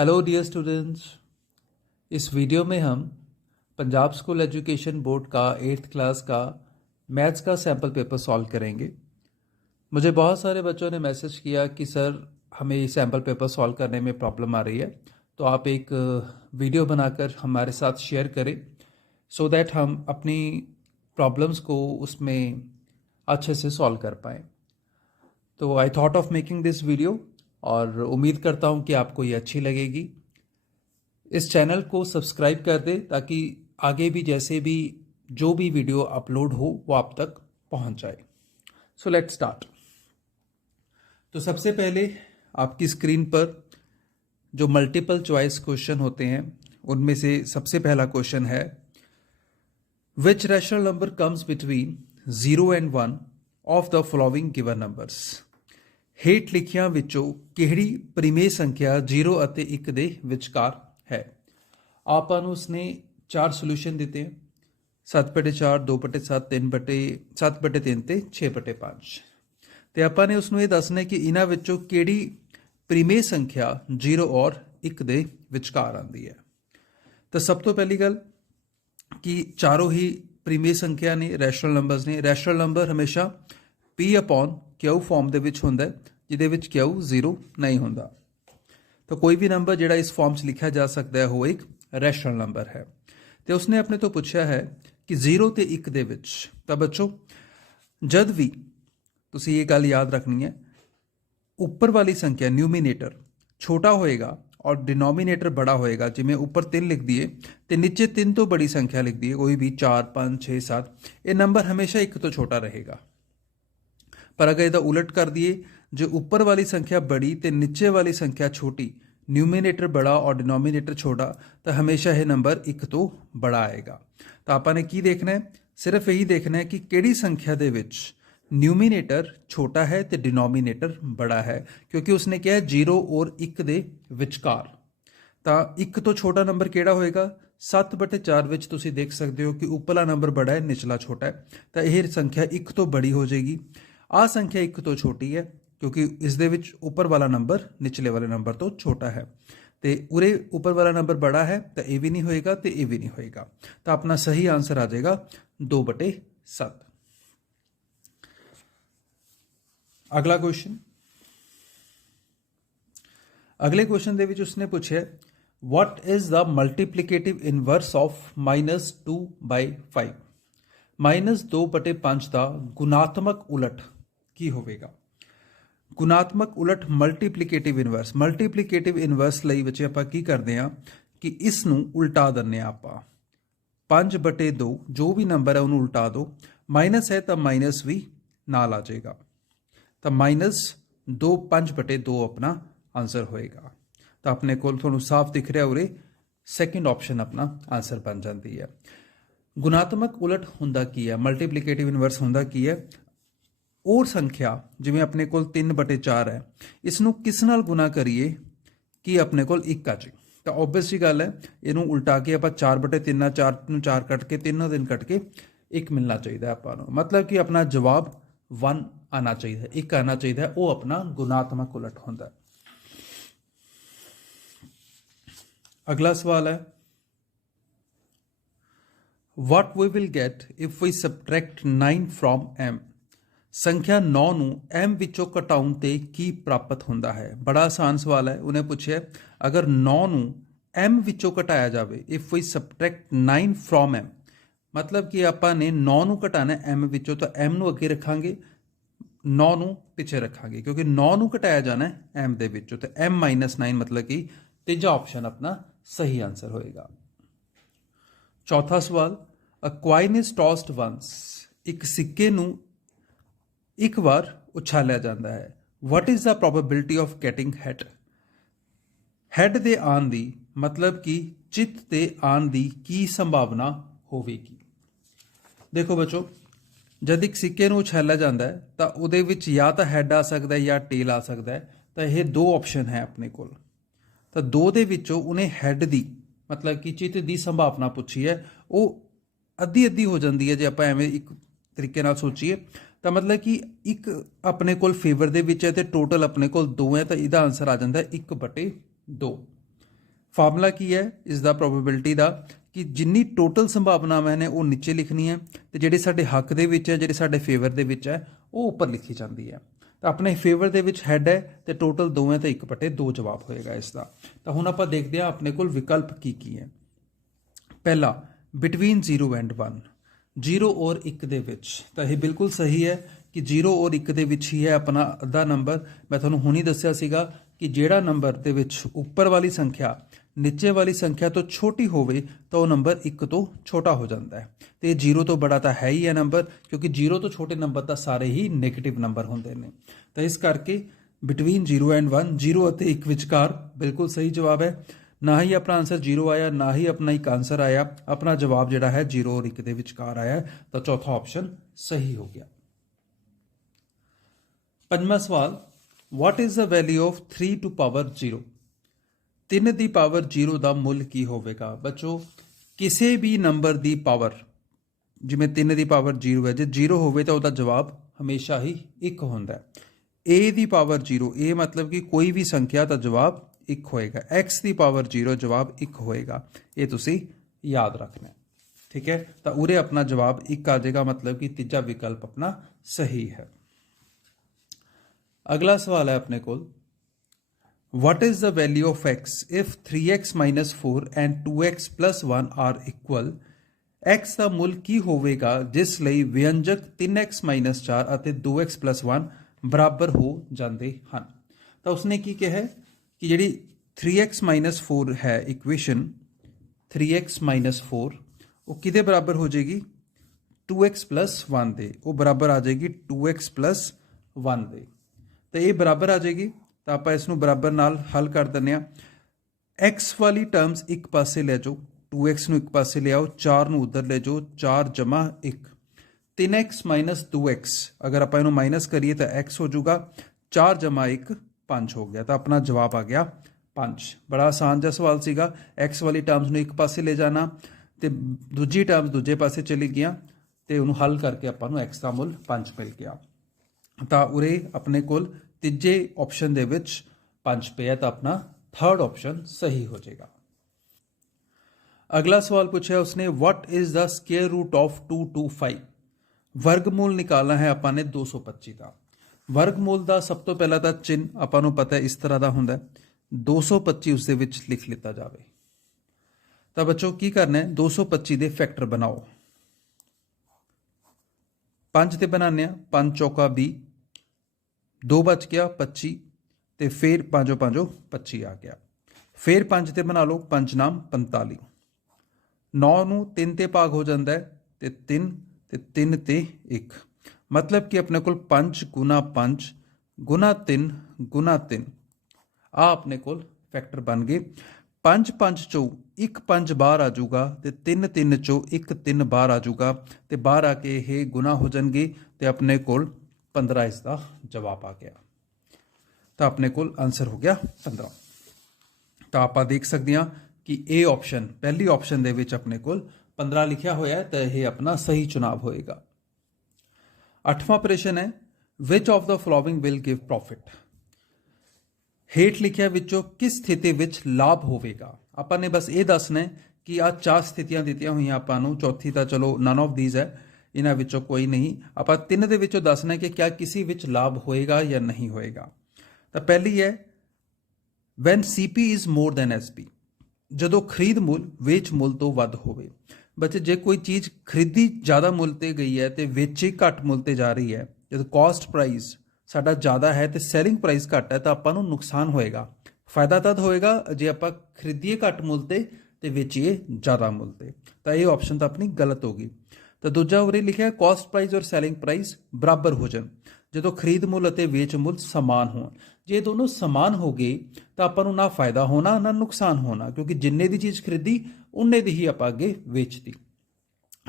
Hello dear students. इस video में हम पंजाब स्कूल एजुकेशन बोर्ड का 8th क्लास का मैथ्स का सैम्पल पेपर सॉल्व करेंगे। मुझे बहुत सारे बच्चों ने मैसेज किया कि सर हमें ये सैम्पल पेपर सॉल्व करने में प्रॉब्लम आ रही है, तो आप एक वीडियो बनाकर हमारे साथ शेयर करें सो दैट हम अपनी प्रॉब्लम्स को उसमें अच्छे से सॉल्व कर पाएँ। तो I thought of making this video और उम्मीद करता हूँ कि आपको ये अच्छी लगेगी। इस चैनल को सब्सक्राइब कर दें ताकि आगे भी जैसे भी जो भी वीडियो अपलोड हो वो आप तक पहुंच जाए। So let's start. तो सबसे पहले आपकी स्क्रीन पर जो मल्टीपल चॉइस क्वेश्चन होते हैं उनमें से सबसे पहला क्वेश्चन है, which rational number comes between 0 and 1 of the following given numbers. ਹੇਠ ਲਿਖਿਆਂ ਵਿੱਚੋਂ ਕਿਹੜੀ ਪ੍ਰੀਮੇय ਸੰਖਿਆ 0 ਅਤੇ 1 ਦੇ ਵਿਚਕਾਰ ਹੈ। ਆਪਾਂ ਨੂੰ ਉਸਨੇ 4 ਸੋਲੂਸ਼ਨ ਦਿੱਤੇ हैं, 7/4, 2/7, 3/7/3 ਤੇ 6/5। ਤੇ ਆਪਾਂ ਨੇ ਉਸਨੂੰ ਇਹ ਦੱਸਣਾ ਕਿ ਇਹਨਾਂ ਵਿੱਚੋਂ ਕਿਹੜੀ ਪ੍ਰੀਮੇय ਸੰਖਿਆ 0 ਔਰ 1 ਦੇ ਵਿਚਕਾਰ ਆਉਂਦੀ ਹੈ। ਤਾਂ ਸਭ ਤੋਂ ਪਹਿਲੀ ਗੱਲ ਕਿ ਚਾਰੋਂ ਹੀ ਪ੍ਰੀਮੇय ਸੰਖਿਆ ਨੇ, ਰੈਸ਼ਨਲ ਨੰਬਰਸ ਨੇ। ਰੈਸ਼ਨਲ ਨੰਬਰ ਹਮੇਸ਼ਾ P/Q ਫਾਰਮ ਦੇ ਵਿੱਚ ਹੁੰਦਾ ਹੈ, ਜਿਹਦੇ ਵਿੱਚ Q 0 ਨਹੀਂ ਹੁੰਦਾ। ਤਾਂ ਕੋਈ ਵੀ ਨੰਬਰ ਜਿਹੜਾ ਇਸ ਫਾਰਮ 'ਚ ਲਿਖਿਆ ਜਾ ਸਕਦਾ ਹੈ ਉਹ ਇੱਕ ਰੈਸ਼ਨਲ ਨੰਬਰ ਹੈ। ਤੇ ਉਸਨੇ ਆਪਣੇ ਤੋਂ ਪੁੱਛਿਆ ਹੈ ਕਿ 0 ਤੇ 1 ਦੇ ਵਿੱਚ। ਤਾਂ ਬੱਚੋ ਜਦ ਵੀ ਤੁਸੀਂ ਇਹ ਗੱਲ ਯਾਦ ਰੱਖਣੀ ਹੈ, ਉੱਪਰ ਵਾਲੀ ਸੰਖਿਆ ਨਿਊਮੀਨੇਟਰ ਛੋਟਾ ਹੋਏਗਾ ਔਰ डिनोमिनेटर बड़ा होएगा। जिमें ऊपर 3 लिख दिए तो नीचे 3 तो बड़ी संख्या लिख दिए, कोई भी 4, 5, 6, 7, ये नंबर हमेशा 1 तो छोटा रहेगा। पर अगर इसका उलट कर दिए, जो ऊपर वाली संख्या बड़ी तो नीचे वाली संख्या छोटी, न्यूमिनेटर बड़ा और डिनोमिनेटर छोटा, तो हमेशा यह नंबर 1 तो बड़ा आएगा। तो आपने की देखना है, सिर्फ यही देखना है कि किहड़ी संख्या दे विच न्यूमिनेटर छोटा है तो डिनोमिनेटर बड़ा है, क्योंकि उसने कहा 0 और 1 दे विचकार। तो 1 तो छोटा नंबर किहड़ा होएगा, 7/4 विच तुसीं देख सकते हो कि उपरला नंबर बड़ा है, निचला छोटा है। तो यह संख्या 1 तो बड़ी हो जाएगी। आ संख्या 1 तो छोटी है क्योंकि इस दे विच ऊपर वाला नंबर निचले वाले नंबर तो छोटा है। तो उरे ऊपर वाला नंबर बड़ा है तो ये भी नहीं होएगा तो ये भी नहीं होएगा। तो अपना सही आंसर आ जाएगा 2/7। अगला क्वेश्चन, अगले क्वेश्चन दे विच उसने पूछे, what is the multiplicative inverse of -2/5। -2/5 का गुणात्मक उलट की होवेगा। गुणात्मक उलट मल्टीप्लिकेटिव इनवर्स। मल्टीप्लिकेटिव इनवर्स ਲਈ ਬੱਚੇ ਆਪਾਂ ਕੀ ਕਰਦੇ ਆ ਕਿ ਇਸ ਨੂੰ ਉਲਟਾ ਦਿੰਨੇ ਆ ਆਪਾਂ। 5/2 ਜੋ ਵੀ ਨੰਬਰ ਹੈ ਉਹਨੂੰ ਉਲਟਾ ਦਿਓ, ਮਾਈਨਸ ਹੈ ਤਾਂ ਮਾਈਨਸ ਵੀ ਨਾਲ ਆ ਜਾਏਗਾ। ਤਾਂ -2 5/2 ਆਪਣਾ ਆਨਸਰ ਹੋਏਗਾ। ਤਾਂ ਆਪਣੇ ਕੋਲ ਤੁਹਾਨੂੰ ਸਾਫ਼ ਦਿਖ ਰਿਹਾ ਉਰੇ ਸੈਕਿੰਡ ਆਪਸ਼ਨ ਆਪਣਾ ਆਨਸਰ ਬਣ ਜਾਂਦੀ ਹੈ। ਗੁਣਾਤਮਕ ਉਲਟ ਹੁੰਦਾ ਕੀ ਹੈ, ਮਲਟੀਪਲੀਕੇਟਿਵ ਇਨਵਰਸ ਹੁੰਦਾ ਕੀ ਹੈ, और संख्या जिमें अपने को 3/4 है, इसनों किस नाल गुना करिए कि अपने को 1 आ जाए। तो ओबवियस जी गल है, इनू उल्टा के आप 4/3 4 कट के 3 दिन कट के 1 मिलना चाहिए आपां नूं। मतलब कि अपना जवाब 1 आना चाहिए, 1 आना चाहिए, वो अपना गुणात्मक उलट होंदा है। अगला सवाल है, what we will get if we subtract 9 from m। संख्या 9 ਨੂੰ m ਵਿੱਚੋਂ ਘਟਾਉਣ ਤੇ ਕੀ ਪ੍ਰਾਪਤ ਹੁੰਦਾ ਹੈ। ਬੜਾ ਆਸਾਨ ਸਵਾਲ ਹੈ। ਉਹਨੇ ਪੁੱਛਿਆ ਅਗਰ 9 ਨੂੰ m ਵਿੱਚੋਂ ਘਟਾਇਆ ਜਾਵੇ, if we subtract 9 from m, मतलब कि ਆਪਾਂ ਨੇ 9 ਨੂੰ ਘਟਾਣਾ m ਵਿੱਚੋਂ, ਤਾਂ m ਨੂੰ ਅੱਗੇ ਰੱਖਾਂਗੇ, 9 ਨੂੰ ਪਿੱਛੇ ਰੱਖਾਂਗੇ, क्योंकि 9 ਨੂੰ ਘਟਾਇਆ ਜਾਣਾ ਹੈ m ਦੇ ਵਿੱਚੋਂ। ਤਾਂ m - 9 मतलब कि ਤੀਜਾ ਆਪਸ਼ਨ ਆਪਣਾ ਸਹੀ ਆਨਸਰ ਹੋਏਗਾ। ਚੌਥਾ ਸਵਾਲ, a coin is tossed once। ਇੱਕ ਸਿੱਕੇ ਨੂੰ ਇੱਕ ਵਾਰ ਉਛਾਲਿਆ ਜਾਂਦਾ ਹੈ। What is the probability of getting head. Head ਦੇ ਆਉਣ ਦੀ ਮਤਲਬ ਕਿ ਚਿੱਤ ਦੇ ਆਉਣ ਦੀ ਕੀ ਸੰਭਾਵਨਾ ਹੋਵੇਗੀ। ਦੇਖੋ ਬੱਚੋ, ਜਦ ਇੱਕ ਸਿੱਕੇ ਨੂੰ ਉਛਾਲਿਆ ਜਾਂਦਾ ਹੈ ਤਾਂ ਉਹਦੇ ਵਿੱਚ ਜਾਂ ਤਾਂ ਹੈਡ ਆ ਸਕਦਾ ਹੈ ਜਾਂ ਟੇਲ ਆ ਸਕਦਾ ਹੈ। ਤਾਂ ਇਹ ਦੋ ਆਪਸ਼ਨ ਹੈ ਆਪਣੇ ਕੋਲ। ਤਾਂ ਦੋ ਦੇ ਵਿੱਚੋਂ ਉਹਨੇ ਹੈਡ ਦੀ ਮਤਲਬ ਕਿ ਚਿੱਤ ਦੀ ਸੰਭਾਵਨਾ ਪੁੱਛੀ ਹੈ, ਉਹ ਅੱਧੀ ਹੋ ਜਾਂਦੀ ਹੈ ਜੇ ਆਪਾਂ ਐਵੇਂ ਇੱਕ ਤਰੀਕੇ ਨਾਲ ਸੋਚੀਏ। ਤਾਂ ਮਤਲਬ ਕਿ ਇੱਕ ਆਪਣੇ ਕੋਲ ਫੇਵਰ ਦੇ ਵਿੱਚ ਹੈ ਤੇ ਟੋਟਲ ਆਪਣੇ ਕੋਲ 2 ਹੈ, ਤਾਂ ਇਹਦਾ ਆਨਸਰ ਆ ਜਾਂਦਾ 1/2। ਫਾਰਮੂਲਾ ਕੀ ਹੈ ਇਸ ਦਾ ਪ੍ਰੋਬੇਬਿਲਿਟੀ ਦਾ ਕਿ ਜਿੰਨੀ ਟੋਟਲ ਸੰਭਾਵਨਾਵਾਂ ਨੇ ਉਹ ਨੀਚੇ ਲਿਖਣੀ ਹੈ ਤੇ ਜਿਹੜੇ ਸਾਡੇ ਹੱਕ ਦੇ ਵਿੱਚ ਹੈ, ਜਿਹੜੇ ਸਾਡੇ ਫੇਵਰ ਦੇ ਵਿੱਚ ਹੈ, ਉਹ ਉੱਪਰ ਲਿਖੀ ਜਾਂਦੀ ਹੈ। ਤਾਂ ਆਪਣੇ ਫੇਵਰ ਦੇ ਵਿੱਚ ਹੈਡ ਹੈ ਤੇ ਟੋਟਲ 2 ਹੈ ਤੇ 1/2 ਜਵਾਬ ਹੋਏਗਾ ਇਸ ਦਾ। ਤਾਂ ਹੁਣ ਆਪਾਂ ਦੇਖਦੇ ਹਾਂ ਆਪਣੇ ਕੋਲ ਵਿਕਲਪ ਕੀ ਹੈ। ਪਹਿਲਾ ਬਿਟਵੀਨ 0 ਐਂਡ 1, 0 ਔਰ 1 ਦੇ ਵਿੱਚ। ਤਾਂ ਇਹ ਬਿਲਕੁਲ ਸਹੀ ਹੈ ਕਿ 0 ਔਰ 1 ਦੇ ਵਿੱਚ ਹੀ ਹੈ ਆਪਣਾ ਅੱਧਾ ਨੰਬਰ। ਮੈਂ ਤੁਹਾਨੂੰ ਹੁਣੀ ਦੱਸਿਆ ਸੀਗਾ ਕਿ ਜਿਹੜਾ ਨੰਬਰ ਦੇ ਵਿੱਚ ਉੱਪਰ ਵਾਲੀ ਸੰਖਿਆ ਨੀਚੇ ਵਾਲੀ ਸੰਖਿਆ ਤੋਂ ਛੋਟੀ ਹੋਵੇ ਤਾਂ ਉਹ ਨੰਬਰ 1 ਤੋਂ ਛੋਟਾ ਹੋ ਜਾਂਦਾ ਹੈ ਤੇ 0 ਤੋਂ ਬੜਾ ਤਾਂ ਹੈ ਹੀ ਹੈ ਨੰਬਰ, ਕਿਉਂਕਿ 0 ਤੋਂ ਛੋਟੇ ਨੰਬਰ ਤਾਂ ਸਾਰੇ ਹੀ ਨੈਗੇਟਿਵ ਨੰਬਰ ਹੁੰਦੇ ਨੇ। ਤਾਂ ਇਸ ਕਰਕੇ ਬਿਟਵੀਨ 0 ਐਂਡ 1, 0 ਅਤੇ 1 ਵਿਚਕਾਰ ਬਿਲਕੁਲ ਸਹੀ ਜਵਾਬ ਹੈ। ਨਾ ਹੀ ਆਪਣਾ ਆਨਸਰ 0 ਆਇਆ, ਨਾ ਹੀ ਆਪਣਾ ਇੱਕ ਆਨਸਰ ਆਇਆ, ਆਪਣਾ ਜਵਾਬ ਜਿਹੜਾ ਹੈ 0 ਔਰ 1 ਦੇ ਵਿਚਕਾਰ ਆਇਆ। ਤਾਂ ਚੌਥਾ ਆਪਸ਼ਨ ਸਹੀ ਹੋ ਗਿਆ। ਪੰਜਵਾਂ ਸਵਾਲ, what is the value of 3 to power 0? 3 ਦੀ ਪਾਵਰ 0 ਦਾ ਮੁੱਲ ਕੀ ਹੋਵੇਗਾ? ਬੱਚੋ ਕਿਸੇ ਵੀ ਨੰਬਰ ਦੀ ਪਾਵਰ, ਜਿਵੇਂ 3 ਦੀ ਪਾਵਰ 0 ਹੈ, ਜੇ 0 ਹੋਵੇ ਤਾਂ ਉਹਦਾ ਜਵਾਬ ਹਮੇਸ਼ਾ ਹੀ 1 ਹੁੰਦਾ ਹੈ। a ਦੀ ਪਾਵਰ 0, ਇਹ ਮਤਲਬ ਕਿ ਕੋਈ ਵੀ ਸੰਖਿਆ ਤਾਂ ਜਵਾਬ 1 ਹੋਏਗਾ। x ਦੀ ਪਾਵਰ 0 ਜਵਾਬ 1 ਹੋਏਗਾ। ਇਹ ਤੁਸੀਂ ਯਾਦ ਰੱਖਣਾ, ਠੀਕ ਹੈ। ਤਾਂ ਉਰੇ ਆਪਣਾ ਜਵਾਬ 1 ਆ ਜਾਏਗਾ, ਮਤਲਬ ਕਿ ਤੀਜਾ ਵਿਕਲਪ ਆਪਣਾ ਸਹੀ ਹੈ। ਅਗਲਾ ਸਵਾਲ ਹੈ ਆਪਣੇ ਕੋਲ, what is the value of x if 3x minus 4 and 2x plus 1 are equal? x ਦਾ ਮੁੱਲ ਕੀ ਹੋਵੇਗਾ ਜਿਸ ਲਈ ਵਿਅੰਜਕ 3x minus 4 ਅਤੇ 2x plus 1 ਬਰਾਬਰ ਹੋ ਜਾਂਦੇ ਹਨ? ਤਾਂ ਉਸਨੇ ਕੀ ਕਿਹਾ ਹੈ ਕਿ ਜਿਹੜੀ 3x minus 4 ਹੈ ਇਕੁਏਸ਼ਨ, 3x minus 4 ਉਹ ਕਿਹਦੇ ਬਰਾਬਰ ਹੋ ਜਾਏਗੀ? 2x plus 1 ਦੇ। ਉਹ ਬਰਾਬਰ ਆ ਜਾਏਗੀ 2x plus 1 ਦੇ। ਤੇ ਇਹ ਬਰਾਬਰ ਆ ਜਾਏਗੀ ਤਾਂ ਆਪਾਂ ਇਸ ਨੂੰ ਬਰਾਬਰ ਨਾਲ ਹੱਲ ਕਰ ਦਿੰਦੇ ਹਾਂ। x ਵਾਲੀ ਟਰਮਸ ਇੱਕ ਪਾਸੇ ਲੈ ਜਾਓ, 2x ਨੂੰ ਇੱਕ ਪਾਸੇ ਲਿਆਓ, 4 ਨੂੰ ਉਧਰ ਲੈ ਜਾਓ, 4 ਜਮਾ 1, 3x minus 2x ਅਗਰ ਆਪਾਂ ਇਹਨੂੰ ਮਾਈਨਸ ਕਰੀਏ ਤਾਂ x ਹੋ ਜਾਊਗਾ, 4 ਜਮਾ 1 5 ਹੋ ਗਿਆ। ਤਾਂ ਆਪਣਾ ਜਵਾਬ ਆ ਗਿਆ 5। ਬੜਾ ਆਸਾਨ ਜਿਹਾ ਸਵਾਲ ਸੀਗਾ। x ਵਾਲੀ ਟਰਮਸ ਨੂੰ ਇੱਕ ਪਾਸੇ ਲੈ ਜਾਣਾ ਤੇ ਦੂਜੀ ਟਰਮਸ ਦੂਜੇ ਪਾਸੇ ਚਲੀ ਗਈਆਂ ਤੇ ਉਹਨੂੰ ਹੱਲ ਕਰਕੇ ਆਪਾਂ ਨੂੰ x ਦਾ ਮੁੱਲ 5 ਮਿਲ ਗਿਆ। ਤਾਂ ਉਰੇ ਆਪਣੇ ਕੋਲ ਤੀਜੇ ਆਪਸ਼ਨ ਦੇ ਵਿੱਚ 5 ਪਿਆ, ਤਾਂ ਆਪਣਾ ਥਰਡ ਆਪਸ਼ਨ ਸਹੀ ਹੋ ਜਾਏਗਾ। ਅਗਲਾ ਸਵਾਲ ਪੁੱਛਿਆ ਉਸਨੇ, what is the square root of 225? ਵਰਗਮੂਲ ਨਿਕਾਲਣਾ ਹੈ ਆਪਾਂ ਨੇ 225 ਦਾ। ਵਰਗਮੂਲ ਦਾ ਸਭ ਤੋਂ ਪਹਿਲਾਂ ਤਾਂ ਚਿੰਨ੍ਹ ਆਪਾਂ ਨੂੰ ਪਤਾ ਹੈ ਇਸ ਤਰ੍ਹਾਂ ਦਾ ਹੁੰਦਾ, 225 ਉਸ ਦੇ ਵਿੱਚ ਲਿਖ ਲਿੱਤਾ ਜਾਵੇ। ਤਾਂ ਬੱਚੋ ਕੀ ਕਰਨਾ ਹੈ, 225 ਦੇ ਫੈਕਟਰ ਬਣਾਓ। 5 ਤੇ ਬਣਾਉਂਦੇ ਆ, 5 ਚੌਕਾ 20, 2 ਬਚ ਗਿਆ 25 ਤੇ ਫਿਰ 5 5 25 ਆ ਗਿਆ। ਫਿਰ 5 ਤੇ ਬਣਾ ਲਓ, 5 ਨਾਮ 45, 9 ਨੂੰ 3 ਤੇ ਭਾਗ ਹੋ ਜਾਂਦਾ ਹੈ ਤੇ 3 ਤੇ 3 ਤੇ 1, ਮਤਲਬ ਕਿ ਆਪਣੇ ਕੋਲ 5 ਗੁਣਾ 5 ਗੁਣਾ 3 ਗੁਣਾ 3 ਆ ਆਪਣੇ ਕੋਲ ਫੈਕਟਰ ਬਣ ਗਏ। 5 5 ਚੋਂ 1 5 ਬਾਹਰ ਆ ਜਾਊਗਾ ਤੇ 3 3 ਚੋਂ 1 3 ਬਾਹਰ ਆ ਜਾਊਗਾ ਤੇ ਬਾਹਰ ਆ ਕੇ ਇਹ ਗੁਣਾ ਹੋ ਜਾਣਗੇ ਤੇ ਆਪਣੇ ਕੋਲ 15 ਇਸ ਦਾ ਜਵਾਬ ਆ ਗਿਆ। ਤਾਂ ਆਪਣੇ ਕੋਲ ਆਨਸਰ ਹੋ ਗਿਆ 15। ਤਾਂ ਆਪਾਂ ਦੇਖ ਸਕਦੇ ਹਾਂ ਕਿ ਇਹ ਆਪਸ਼ਨ, ਪਹਿਲੀ ਆਪਸ਼ਨ ਦੇ ਵਿੱਚ ਆਪਣੇ ਕੋਲ 15 ਲਿਖਿਆ ਹੋਇਆ ਹੈ, ਤਾਂ ਇਹ ਆਪਣਾ ਸਹੀ ਚੁਣਾਵ ਹੋਏਗਾ। 8ਵਾਂ ਪ੍ਰਸ਼ਨ ਹੈ, which of the following will give profit? ਹੇਠ ਲਿਖਿਆ ਵਿੱਚੋਂ ਕਿਸ ਸਥਿਤੀ ਵਿੱਚ ਲਾਭ ਹੋਵੇਗਾ? ਆਪਾਂ ਨੇ ਬਸ ਇਹ ਦੱਸਣਾ ਹੈ ਕਿ ਆਹ 4 ਸਥਿਤੀਆਂ ਦਿੱਤੀਆਂ ਹੋਈਆਂ ਆਪਾਂ ਨੂੰ, ਚੌਥੀ ਤਾਂ ਚਲੋ ਨਨ ਆਫ ਥੀਸ ਹੈ, ਇਹਨਾਂ ਵਿੱਚੋਂ ਕੋਈ ਨਹੀਂ। ਆਪਾਂ 3 ਦੇ ਵਿੱਚੋਂ ਦੱਸਣਾ ਹੈ ਕਿ ਕਿਆ ਕਿਸੇ ਵਿੱਚ ਲਾਭ ਹੋਏਗਾ ਜਾਂ ਨਹੀਂ ਹੋਏਗਾ। ਤਾਂ ਪਹਿਲੀ ਹੈ, when CP is more than SP, ਜਦੋਂ ਖਰੀਦ ਮੁੱਲ ਵੇਚ ਮੁੱਲ ਤੋਂ ਵੱਧ ਹੋਵੇ। ਬੱਚੇ ਜੇ ਕੋਈ ਚੀਜ਼ ਖਰੀਦੀ ਜ਼ਿਆਦਾ ਮੁੱਲ ਤੇ ਗਈ ਹੈ ਤੇ ਵੇਚੀ ਘੱਟ ਮੁੱਲ ਤੇ ਜਾ ਰਹੀ ਹੈ, ਜਦੋਂ ਕਾਸਟ ਪ੍ਰਾਈਸ ਸਾਡਾ ਜ਼ਿਆਦਾ ਹੈ ਤੇ ਸੈਲਿੰਗ ਪ੍ਰਾਈਸ ਘੱਟ ਹੈ ਤਾਂ ਆਪਾਂ ਨੂੰ ਨੁਕਸਾਨ ਹੋਏਗਾ। ਫਾਇਦਾ ਤਦ ਹੋਏਗਾ ਜੇ ਆਪਾਂ ਖਰੀਦੀਏ ਘੱਟ ਮੁੱਲ ਤੇ ਵੇਚੀਏ ਜ਼ਿਆਦਾ ਮੁੱਲ ਤੇ। ਤਾਂ ਇਹ ਆਪਸ਼ਨ ਤਾਂ ਆਪਣੀ ਗਲਤ ਹੋ ਗਈ। ਤਾਂ ਦੂਜਾ ਉਰੇ ਲਿਖਿਆ, ਕਾਸਟ ਪ੍ਰਾਈਸ ਔਰ ਸੈਲਿੰਗ ਪ੍ਰਾਈਸ ਬਰਾਬਰ ਹੋ ਜਾਣ, ਜਦੋਂ ਖਰੀਦ ਮੁੱਲ ਅਤੇ ਵੇਚ ਮੁੱਲ ਸਮਾਨ ਹੋਣ। ਜੇ ਦੋਨੋਂ ਸਮਾਨ ਹੋ ਗਏ ਤਾਂ ਆਪਾਂ ਨੂੰ ਨਾ ਫਾਇਦਾ ਹੋਣਾ ਨਾ ਨੁਕਸਾਨ ਹੋਣਾ, ਕਿਉਂਕਿ ਜਿੰਨੇ ਦੀ ਚੀਜ਼ ਖਰੀਦੀ ਉਨੇ ਦੀ ਹੀ ਆਪਾਂ ਅੱਗੇ ਵੇਚਦੀ।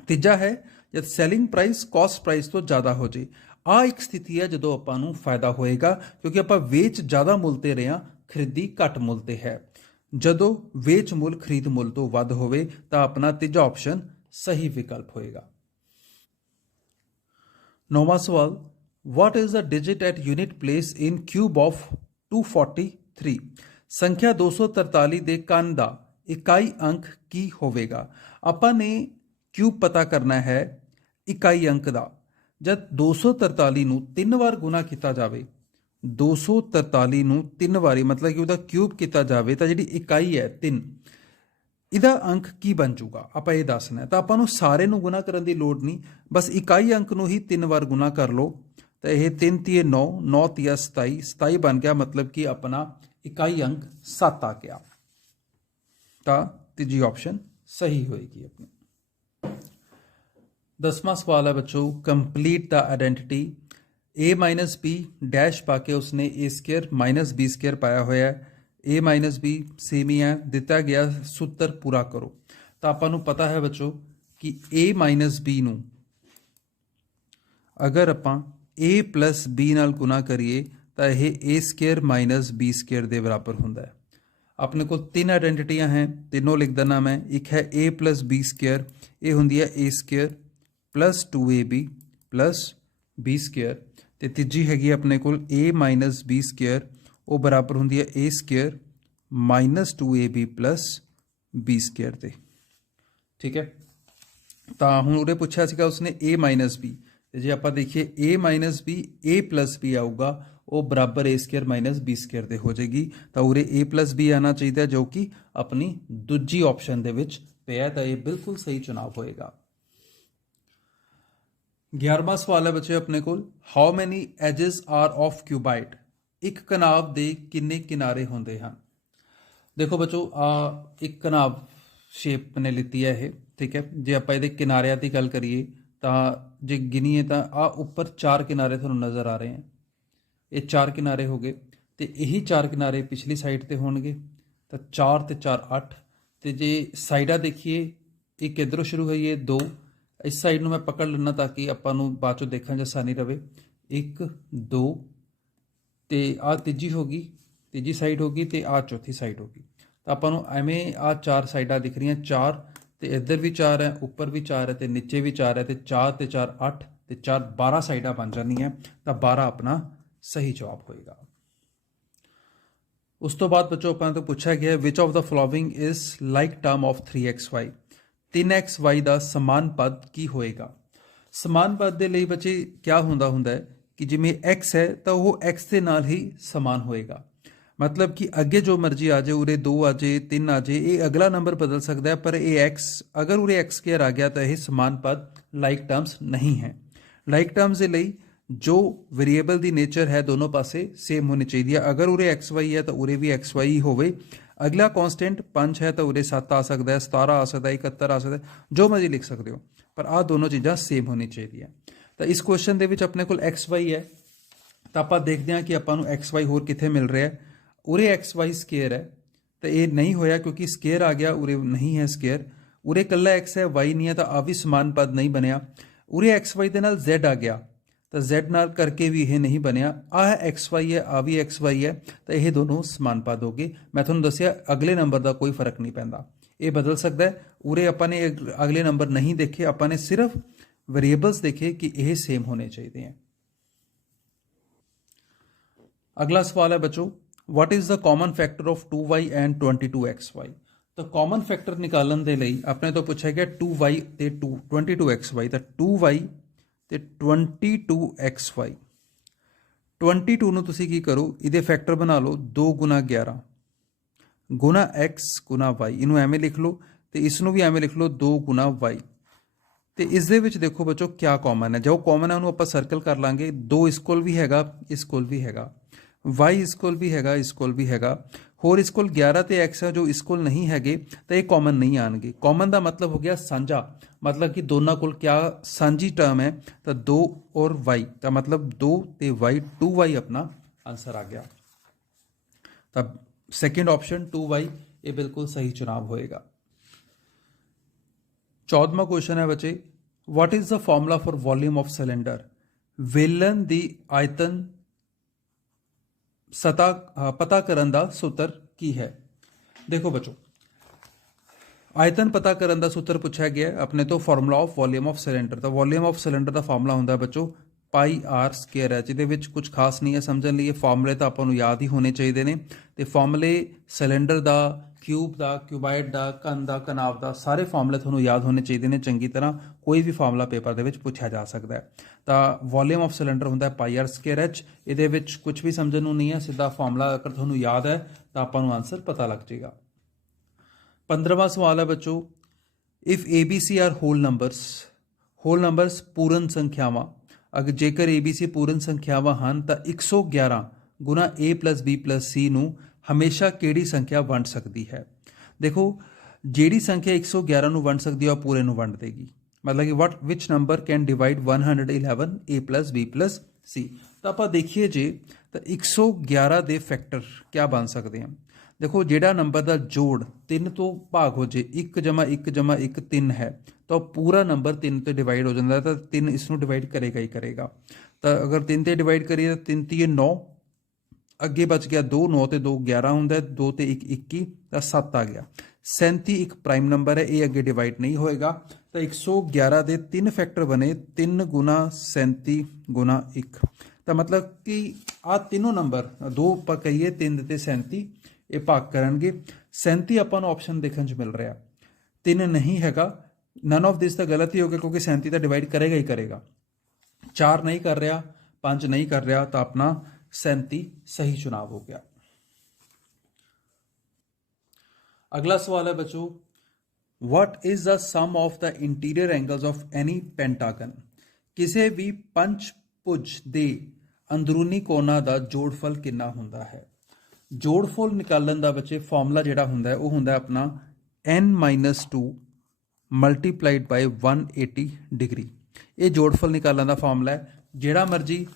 ਤੀਜਾ ਹੈ, ਜਦ ਸੈਲਿੰਗ ਪ੍ਰਾਈਸ ਕਾਸਟ ਪ੍ਰਾਈਸ ਤੋਂ ਜ਼ਿਆਦਾ ਹੋ ਜੇ। ਆਹ ਇੱਕ ਸਥਿਤੀ ਹੈ ਜਦੋਂ ਆਪਾਂ ਨੂੰ ਫਾਇਦਾ ਹੋਏਗਾ, ਕਿਉਂਕਿ ਆਪਾਂ ਵੇਚ ਜ਼ਿਆਦਾ ਮੁੱਲ ਤੇ ਰਹੇ ਹਾਂ, ਖਰੀਦੀ ਘੱਟ ਮੁੱਲ ਤੇ ਹੈ। ਜਦੋਂ ਵੇਚ ਮੁੱਲ ਖਰੀਦ ਮੁੱਲ ਤੋਂ ਵੱਧ ਹੋਵੇ ਤਾਂ ਆਪਣਾ ਤੀਜਾ ਆਪਸ਼ਨ ਸਹੀ ਵਿਕਲਪ ਹੋਏਗਾ। 9ਵਾਂ ਸਵਾਲ, what is the digit at unit place in cube of 243? ਸੰਖਿਆ 243 ਦੇ ਕੰਨ ਦਾ ਇਕਾਈ ਅੰਕ ਕੀ ਹੋਵੇਗਾ। ਆਪਾਂ ਨੇ ਕਿਊਬ ਪਤਾ ਕਰਨਾ ਹੈ ਇਕਾਈ ਅੰਕ ਦਾ। ਜਦ 243 ਨੂੰ 3 ਵਾਰ ਗੁਣਾ ਕੀਤਾ ਜਾਵੇ, 243 ਨੂੰ 3 ਵਾਰੀ ਮਤਲਬ ਕਿ ਉਹਦਾ ਕਿਊਬ ਕੀਤਾ ਜਾਵੇ ਤਾਂ ਜਿਹੜੀ ਇਕਾਈ ਹੈ 3, ਇਹਦਾ ਅੰਕ ਕੀ ਬਣ ਜਾਊਗਾ ਆਪਾਂ ਇਹ ਦੱਸਣਾ। ਤਾਂ ਆਪਾਂ ਨੂੰ ਸਾਰੇ ਨੂੰ ਗੁਣਾ ਕਰਨ ਦੀ ਲੋੜ ਨਹੀਂ, ਬਸ ਇਕਾਈ ਅੰਕ ਨੂੰ ਹੀ 3 ਵਾਰ ਗੁਣਾ ਕਰ ਲਓ। ਤਾਂ ਇਹ 3 ਤੀਏ 9, 9 ਤੀਆ 27, 27 ਬਣ ਗਿਆ, ਮਤਲਬ ਕਿ ਆਪਣਾ ਇਕਾਈ ਅੰਕ 7 ਆ ਗਿਆ। ਤਾਂ ਤੀਜੀ ਆਪਸ਼ਨ ਸਹੀ ਹੋਏਗੀ ਆਪਣੀ। 10ਵਾਂ ਸਵਾਲ ਹੈ ਬੱਚੋ, complete the identity. a minus b dash ਪਾ ਕੇ ਉਸਨੇ a square minus b square ਪਾਇਆ ਹੋਇਆ ਹੈ। a ਮਾਈਨਸ b ਸੇਮ ਹੀ ਹੈ, ਦਿੱਤਾ ਗਿਆ ਸੂਤਰ ਪੂਰਾ ਕਰੋ। ਤਾਂ ਆਪਾਂ ਨੂੰ ਪਤਾ ਹੈ ਬੱਚੋ ਕਿ a ਮਾਈਨਸ b ਨੂੰ ਅਗਰ ਆਪਾਂ a ਪਲਸ b ਨਾਲ ਗੁਣਾ ਕਰੀਏ ਤਾਂ ਇਹ a square minus b square ਦੇ ਬਰਾਬਰ ਹੁੰਦਾ ਹੈ। ਆਪਣੇ ਕੋਲ 3 ਆਇਡੈਂटिटीਆਂ ਹੈ, ਤਿੰਨੋਂ ਲਿਖ ਦੇਣਾ ਮੈਂ। ਇੱਕ ਹੈ a ਪਲਸ b ਸਕੁਅਰ, ਇਹ ਹੁੰਦੀ ਹੈ a square plus 2ab plus b square. ਤੇ ਤੀਜੀ ਹੈਗੀ ਆਪਣੇ ਕੋਲ a ਮਾਈਨਸ b ਸਕੁਅਰ, ਉਹ ਬਰਾਬਰ ਹੁੰਦੀ ਹੈ a square minus 2ab plus b square ਦੇ। ਠੀਕ ਹੈ, ਤਾਂ ਹੁਣ ਉਰੇ ਪੁੱਛਿਆ ਸੀਗਾ ਉਸਨੇ a ਮਾਈਨਸ b, ਤੇ ਜੇ ਆਪਾਂ ਦੇਖੀਏ a minus b a plus b ਆਊਗਾ, ਉਹ ਬਰਾਬਰ a square minus b square ਦੇ ਹੋ ਜਾਏਗੀ। ਤਾਂ ਉਰੇ a ਪਲਸ b ਆਉਣਾ ਚਾਹੀਦਾ, ਜੋ ਕਿ ਆਪਣੀ ਦੂਜੀ ਆਪਸ਼ਨ ਦੇ ਵਿੱਚ ਪਿਆ। ਤਾਂ ਇਹ ਬਿਲਕੁਲ ਸਹੀ ਚੁਣਾਵ ਹੋਏਗਾ। 11ਵਾਂ ਸਵਾਲ ਹੈ ਬੱਚੇ ਆਪਣੇ ਕੋਲ, how many edges R of ਕਿਊਬਾਈਡ। ਇੱਕ ਘਨਾਭ ਦੇ ਕਿੰਨੇ ਕਿਨਾਰੇ ਹੁੰਦੇ ਹਨ। ਦੇਖੋ ਬੱਚੋ, ਇੱਕ ਘਨਾਭ ਸ਼ੇਪ ਨੇ ਲਿੱਤੀ ਹੈ ਇਹ। ਠੀਕ ਹੈ, ਜੇ ਆਪਾਂ ਇਹਦੇ ਕਿਨਾਰਿਆਂ ਦੀ ਗੱਲ ਕਰੀਏ ਤਾਂ ਜੇ ਗਿਣੀਏ ਤਾਂ ਉੱਪਰ 4 ਕਿਨਾਰੇ ਤੁਹਾਨੂੰ ਨਜ਼ਰ ਆ ਰਹੇ ਹਨ। ਇਹ 4 ਕਿਨਾਰੇ ਹੋ ਗਏ, ਤੇ ਇਹੀ 4 ਕਿਨਾਰੇ ਪਿਛਲੀ ਸਾਈਡ ਤੇ ਹੋਣਗੇ। ਤਾਂ 4 ਤੇ 4 8। ਤੇ ਜੇ ਸਾਈਡਾਂ ਦੇਖੀਏ, ਇੱਕ ਇੱਧਰੋਂ ਸ਼ੁਰੂ ਹੋਈ ਹੈ 2, ਇਸ ਸਾਈਡ ਨੂੰ ਮੈਂ ਪਕੜ ਲੈਣਾ ਤਾਂ ਕਿ ਆਪਾਂ ਨੂੰ ਬਾਅਦ ਚੋਂ ਦੇਖਣ 'ਚ ਆਸਾਨੀ ਰਵੇ। 1 2 ਤੇ ਆਹ ਤੀਜੀ ਹੋ ਗਈ, ਤੀਜੀ ਸਾਈਡ ਹੋ ਗਈ, ਤੇ ਆਹ ਚੌਥੀ ਸਾਈਡ ਹੋ ਗਈ। ਤਾਂ ਆਪਾਂ ਨੂੰ ਐਵੇਂ ਆਹ 4 ਸਾਈਡਾਂ ਦਿਖ ਰਹੀਆਂ, 4 ਤੇ ਇੱਧਰ ਵੀ 4 ਹੈ, ਉੱਪਰ ਵੀ 4 ਹੈ, ਤੇ ਨੀਚੇ ਵੀ 4 ਹੈ, ਤੇ 4 ਤੇ 4 8 ਤੇ 4 12 ਸਾਈਡਾਂ ਬਣ ਜਾਂਦੀਆਂ। ਤਾਂ 12 ਆਪਣਾ ਸਹੀ ਜਵਾਬ ਹੋਏਗਾ। ਉਸ ਤੋਂ ਬਾਅਦ ਬੱਚੋ ਆਪਾਂ ਤੋਂ ਪੁੱਛਿਆ ਗਿਆ which of the following is like term of 3xy। 3xy ਦਾ ਸਮਾਨ ਪਦ ਕੀ ਹੋਏਗਾ। ਸਮਾਨ ਪਦ ਦੇ ਲਈ ਬੱਚੇ ਕਿਆ ਹੁੰਦਾ ਹੈ ਕਿ ਜਿਵੇਂ x ਹੈ ਤਾਂ ਉਹ x ਦੇ ਨਾਲ ਹੀ ਸਮਾਨ ਹੋਏਗਾ। ਮਤਲਬ ਕਿ ਅੱਗੇ ਜੋ ਮਰਜ਼ੀ ਆ ਜਾਏ, ਉਰੇ 2 ਆ ਜਾਏ 3 ਆ ਜਾਏ, ਇਹ ਅਗਲਾ ਨੰਬਰ ਬਦਲ ਸਕਦਾ ਹੈ, ਪਰ ਇਹ x ਅਗਰ ਉਰੇ x ਸਕੁਅਰ ਆ ਗਿਆ ਤਾਂ ਇਹ ਸਮਾਨ ਪਦ ਲਾਈਕ ਟਰਮਸ ਨਹੀਂ ਹੈ। ਲਾਈਕ ਟਰਮਸ ਦੇ ਲਈ ਜੋ ਵੇਰੀਏਬਲ ਦੀ ਨੇਚਰ ਹੈ ਦੋਨੋਂ ਪਾਸੇ ਸੇਮ ਹੋਣੀ ਚਾਹੀਦੀ ਹੈ। ਅਗਰ ਉਰੇ xy ਹੈ ਤਾਂ ਉਰੇ ਵੀ xy ਹੀ ਹੋਵੇ। ਅਗਲਾ ਕੌਂਸਟੈਂਟ 5 ਹੈ ਤਾਂ ਉਰੇ 7 ਆ ਸਕਦਾ ਹੈ, 17 ਆ ਸਕਦਾ ਹੈ, 71 ਆ ਸਕਦਾ ਹੈ, ਜੋ ਮਰਜ਼ੀ ਲਿਖ ਸਕਦੇ ਹੋ, ਪਰ ਆਹ ਦੋਨੋਂ ਚੀਜ਼ਾਂ ਸੇਮ ਹੋਣੀ ਚਾਹੀਦੀਆਂ। ਤਾਂ ਇਸ ਕੁਐਸਚਨ ਦੇ ਵਿੱਚ ਆਪਣੇ ਕੋਲ xy ਹੈ, ਤਾਂ ਆਪਾਂ ਦੇਖਦੇ ਹਾਂ ਕਿ ਆਪਾਂ ਨੂੰ xy ਹੋਰ ਕਿੱਥੇ ਮਿਲ ਰਿਹਾ ਹੈ। ਉਰੇ xy ਸਕੁਅਰ ਹੈ, ਤਾਂ ਇਹ ਨਹੀਂ ਹੋਇਆ ਕਿਉਂਕਿ ਸਕੁਅਰ ਆ ਗਿਆ, ਉਰੇ ਨਹੀਂ ਹੈ ਸਕੁਅਰ। ਉਰੇ ਇਕੱਲਾ x ਹੈ, y ਨਹੀਂ ਹੈ, ਤਾਂ ਆ ਵੀ ਸਮਾਨ ਪਦ ਨਹੀਂ ਬਣਿਆ। ਉਰੇ xy ਦੇ ਨਾਲ z ਆ ਗਿਆ, ਤਾਂ z ਨਾਲ ਕਰਕੇ ਵੀ ਇਹ ਨਹੀਂ ਬਣਿਆ। ਆਹ xy ਹੈ, ਆ ਵੀ xy ਹੈ, ਤਾਂ ਇਹ ਦੋਨੋਂ ਸਮਾਨ ਪਦ ਹੋ ਗਏ। ਮੈਂ ਤੁਹਾਨੂੰ ਦੱਸਿਆ ਅਗਲੇ ਨੰਬਰ ਦਾ ਕੋਈ ਫਰਕ ਨਹੀਂ ਪੈਂਦਾ, ਇਹ ਬਦਲ ਸਕਦਾ ਹੈ। ਉਰੇ ਆਪਾਂ ਨੇ ਅਗਲੇ ਨੰਬਰ ਨਹੀਂ ਦੇਖੇ, ਆਪਾਂ ਨੇ ਸਿਰਫ ਵੇਰੀਏਬਲਸ ਦੇਖੇ ਕਿ ਇਹ ਸੇਮ ਹੋਣੇ ਚਾਹੀਦੇ हैं। अगला सवाल है बच्चों, what is the common factor of 2y and 22xy। तो कॉमन फैक्टर निकालन ਦੇ ਲਈ ਆਪਣੇ ਤੋਂ ਪੁੱਛਿਆ ਗਿਆ 2y ਤੇ 22xy। ਤਾਂ 2y ਤੇ 22xy। 22 ਨੂੰ ਤੁਸੀਂ ਕੀ ਕਰੋ, ਇਹਦੇ ਫੈਕਟਰ ਬਣਾ ਲਓ 2 ਗੁਣਾ 11 ਗੁਣਾ x ਗੁਣਾ y। ਇਹਨੂੰ ਐਵੇਂ ਲਿਖ ਲਓ ਤੇ ਇਸ ਨੂੰ ਵੀ ਐਵੇਂ ਲਿਖ ਲਓ 2 ਗੁਣਾ y। ਤੇ ਇਸ ਦੇ ਵਿੱਚ ਦੇਖੋ ਬੱਚੋ ਕਿਆ ਕਾਮਨ ਹੈ। ਜੋ ਕਾਮਨ ਹੈ ਉਹਨੂੰ ਆਪਾਂ ਸਰਕਲ ਕਰ ਲਾਂਗੇ। 2 ਇਸ ਕੋਲ ਵੀ ਹੈਗਾ, ਇਸ ਕੋਲ ਵੀ ਹੈਗਾ, y ਇਸ ਕੋਲ ਵੀ ਹੈਗਾ, ਇਸ ਕੋਲ ਵੀ ਹੈਗਾ, ਹੋਰ ਇਸ ਕੋਲ 11 ਤੇ x ਹੈ ਜੋ ਇਸ ਕੋਲ ਨਹੀਂ ਹੈਗੇ, ਤਾਂ ਇਹ ਕਾਮਨ ਨਹੀਂ ਆਣਗੇ। ਕਾਮਨ ਦਾ ਮਤਲਬ ਹੋ ਗਿਆ ਸਾਂਝਾ, ਮਤਲਬ ਕਿ ਦੋਨਾਂ ਕੋਲ ਕਿਆ ਸਾਂਝੀ ਟਰਮ ਹੈ, ਤਾਂ 2 ਔਰ y, ਤਾਂ ਮਤਲਬ 2 ਤੇ y 2y ਆਪਣਾ ਆंसर ਆ ਗਿਆ। ਤਾਂ सेकेंड ऑप्शन 2y ये बिल्कुल सही चुनाव होएगा। 14वां क्वेश्चन है बच्चे, what is the formula for volume of cylinder. वेलन दी आयतन सतह पता करन दा सूत्र की है। देखो बच्चों, आयतन पता करन दा सूत्र पूछा गया अपने तो formula of volume of cylinder. तो वॉल्यूम ऑफ सिलेंडर का फॉर्मूला होंगे बच्चों ਪਾਈ ਆਰ ਸਕੁਏਅਰ ਹੈ, ਜਿਹਦੇ ਵਿੱਚ ਕੁਝ ਖਾਸ ਨਹੀਂ ਹੈ ਸਮਝਣ ਲਈ। ਇਹ ਫਾਰਮੂਲੇ ਤਾਂ ਆਪਾਂ ਨੂੰ ਯਾਦ ਹੀ ਹੋਣੇ ਚਾਹੀਦੇ ਨੇ, ਤੇ ਫਾਰਮੂਲੇ ਸਿਲੰਡਰ ਦਾ, ਕਿਊਬ ਦਾ, ਕਿਊਬਾਇਡ ਦਾ, ਘਨ ਦਾ, ਘਨਾਭ ਦਾ, ਸਾਰੇ ਫਾਰਮੂਲੇ ਤੁਹਾਨੂੰ ਯਾਦ ਹੋਣੇ ਚਾਹੀਦੇ ਨੇ ਚੰਗੀ ਤਰ੍ਹਾਂ। ਕੋਈ ਵੀ ਫਾਰਮੂਲਾ ਪੇਪਰ ਦੇ ਵਿੱਚ ਪੁੱਛਿਆ ਜਾ ਸਕਦਾ ਹੈ। ਤਾਂ ਵੋਲੀਅਮ ਆਫ ਸਿਲੰਡਰ ਹੁੰਦਾ ਹੈ ਪਾਈ ਆਰ ਸਕੁਏਅਰ ਐਚ। ਇਹਦੇ ਵਿੱਚ ਕੁਝ ਵੀ ਸਮਝਣ ਨੂੰ ਨਹੀਂ ਹੈ, ਸਿੱਧਾ ਫਾਰਮੂਲਾ ਅਗਰ ਤੁਹਾਨੂੰ ਯਾਦ ਹੈ ਤਾਂ ਆਪਾਂ ਨੂੰ ਆਨਸਰ ਪਤਾ ਲੱਗ ਜਾਏਗਾ। 15ਵਾਂ ਸਵਾਲ ਹੈ ਬੱਚੋ, if ABC are whole numbers ਪੂਰਨ ਸੰਖਿਆਵਾਂ, ਅਗਰ ਜੇਕਰ ABC ਪੂਰਨ ਸੰਖਿਆਵਾਂ ਹਨ ਤਾਂ 111 ਗੁਣਾ A + B + C ਨੂੰ ਹਮੇਸ਼ਾ ਕਿਹੜੀ ਸੰਖਿਆ ਵੰਡ ਸਕਦੀ ਹੈ। ਦੇਖੋ, ਜਿਹੜੀ ਸੰਖਿਆ 111 ਨੂੰ ਵੰਡ ਸਕਦੀ ਹੈ ਉਹ ਪੂਰੇ ਨੂੰ ਵੰਡ ਦੇਗੀ। ਮਤਲਬ ਕਿ ਵਿਚ number can divide 111 A + B + C। ਤਾਂ ਆਪਾਂ ਦੇਖੀਏ ਜੇ ਤਾਂ 111 ਦੇ ਫੈਕਟਰ ਕਿਆ ਬਣ ਸਕਦੇ ਹਨ। ਦੇਖੋ, ਜਿਹੜਾ ਨੰਬਰ ਦਾ ਜੋੜ 3 ਤੋਂ ਭਾਗ ਹੋ ਜੇ, 1 + 1 + 1 3 ਹੈ, ਤਾਂ ਉਹ ਪੂਰਾ ਨੰਬਰ 3 ਤੇ ਡਿਵਾਈਡ ਹੋ ਜਾਂਦਾ, ਤਾਂ 3 ਇਸ ਨੂੰ ਡਿਵਾਈਡ ਕਰੇਗਾ ਹੀ ਕਰੇਗਾ। ਤਾਂ ਅਗਰ 3 ਤੇ ਡਿਵਾਈਡ ਕਰੀਏ ਤਾਂ 3 × 9, ਅੱਗੇ ਬਚ ਗਿਆ 2, 9 ਤੇ 2 11 ਹੁੰਦਾ, 2 ਤੇ 1 21, ਤਾਂ 7 ਆ ਗਿਆ। 37 ਇੱਕ ਪ੍ਰਾਈਮ ਨੰਬਰ ਹੈ, ਇਹ ਅੱਗੇ ਡਿਵਾਈਡ ਨਹੀਂ ਹੋਏਗਾ। ਤਾਂ 111 ਦੇ 3 ਫੈਕਟਰ ਬਣੇ, 3 × 37 × 1। ਤਾਂ ਮਤਲਬ ਕਿ ਆਹ ਤਿੰਨੋਂ ਨੰਬਰ, 2 ਆਪਾਂ ਕਹੀਏ, 3 ਤੇ 37, ਇਹ ਭਾਗ ਕਰਨਗੇ। 37 ਆਪਾਂ ਨੂੰ ਆਪਸ਼ਨ ਦੇਖਣ 'ਚ ਮਿਲ ਰਿਹਾ, 3 ਨਹੀਂ ਹੈਗਾ। ਨਨ ਆਫ ਦਿਸ ਤਾਂ ਗਲਤ ਹੀ ਹੋ ਗਿਆ, ਕਿਉਂਕਿ 37 ਤਾਂ ਡਿਵਾਈਡ ਕਰੇਗਾ ਹੀ ਕਰੇਗਾ। 4 ਨਹੀਂ ਕਰ ਰਿਹਾ, 5 ਨਹੀਂ ਕਰ ਰਿਹਾ, ਤਾਂ ਆਪਣਾ 37 ਸਹੀ ਚੁਣਾਵ ਹੋ ਗਿਆ। ਅਗਲਾ ਸਵਾਲ ਹੈ ਬੱਚੋ, what is the sum of the interior angles of any pentagon? ਕਿਸੇ ਵੀ ਪੰਚਭੁਜ ਦੇ ਅੰਦਰੂਨੀ ਕੋਣਾਂ ਦਾ ਜੋੜਫਲ ਕਿੰਨਾ ਹੁੰਦਾ ਹੈ। ਜੋੜਫਲ ਨਿਕਾਲਣ ਦਾ ਬੱਚੇ ਫਾਰਮੂਲਾ ਜਿਹੜਾ ਹੁੰਦਾ ਹੈ ਉਹ ਹੁੰਦਾ ਆਪਣਾ n-2 ਮਲਟੀਪਲਾਈਡ ਬਾਈ 180 ਡਿਗਰੀ। ਇਹ ਜੋੜਫਲ ਨਿਕਾਲਣ ਦਾ ਫਾਰਮੂਲਾ ਹੈ। ਜਿਹੜਾ ਮਰਜੀ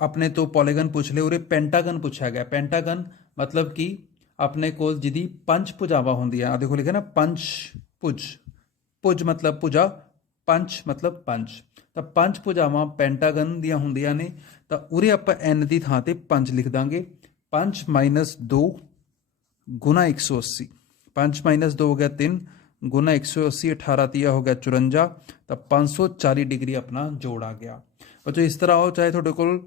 ਆਪਣੇ ਤੋਂ ਪੋਲੀਗਨ ਪੁੱਛ ਲਿਓ, ਉਰੇ ਪੈਂਟਾਗਨ ਪੁੱਛਿਆ ਗਿਆ। ਪੈਂਟਾਗਨ ਮਤਲਬ ਕਿ ਆਪਣੇ ਕੋਲ ਜਿਹਦੀ 5 ਭੁਜਾਵਾਂ ਹੁੰਦੀਆਂ, ਆ ਦੇਖੋ ਲਿਖਿਆ ਨਾ ਪੰਚਭੁਜ, ਭੁਜ ਮਤਲਬ ਭੁਜਾ, ਪੰਚ ਮਤਲਬ 5, ਤਾਂ 5 ਭੁਜਾਵਾਂ ਪੈਂਟਾਗਨ ਦੀਆਂ ਹੁੰਦੀਆਂ ਨੇ। ਤਾਂ ਉਰੇ ਆਪਾਂ n ਦੀ ਥਾਂ ਤੇ 5 ਲਿਖ ਦਾਂਗੇ। 5 - 2 × 180, 5 - 2 ਹੋ ਗਿਆ 3 × 180, 18 × 3 ਹੋ ਗਿਆ 54, ਤਾਂ 540 ਡਿਗਰੀ ਆਪਣਾ ਜੋੜ ਆ ਗਿਆ। ਬੱਚੋ ਇਸ ਤਰ੍ਹਾਂ ਹੋ, ਚਾਹੇ ਤੁਹਾਡੇ ਕੋਲ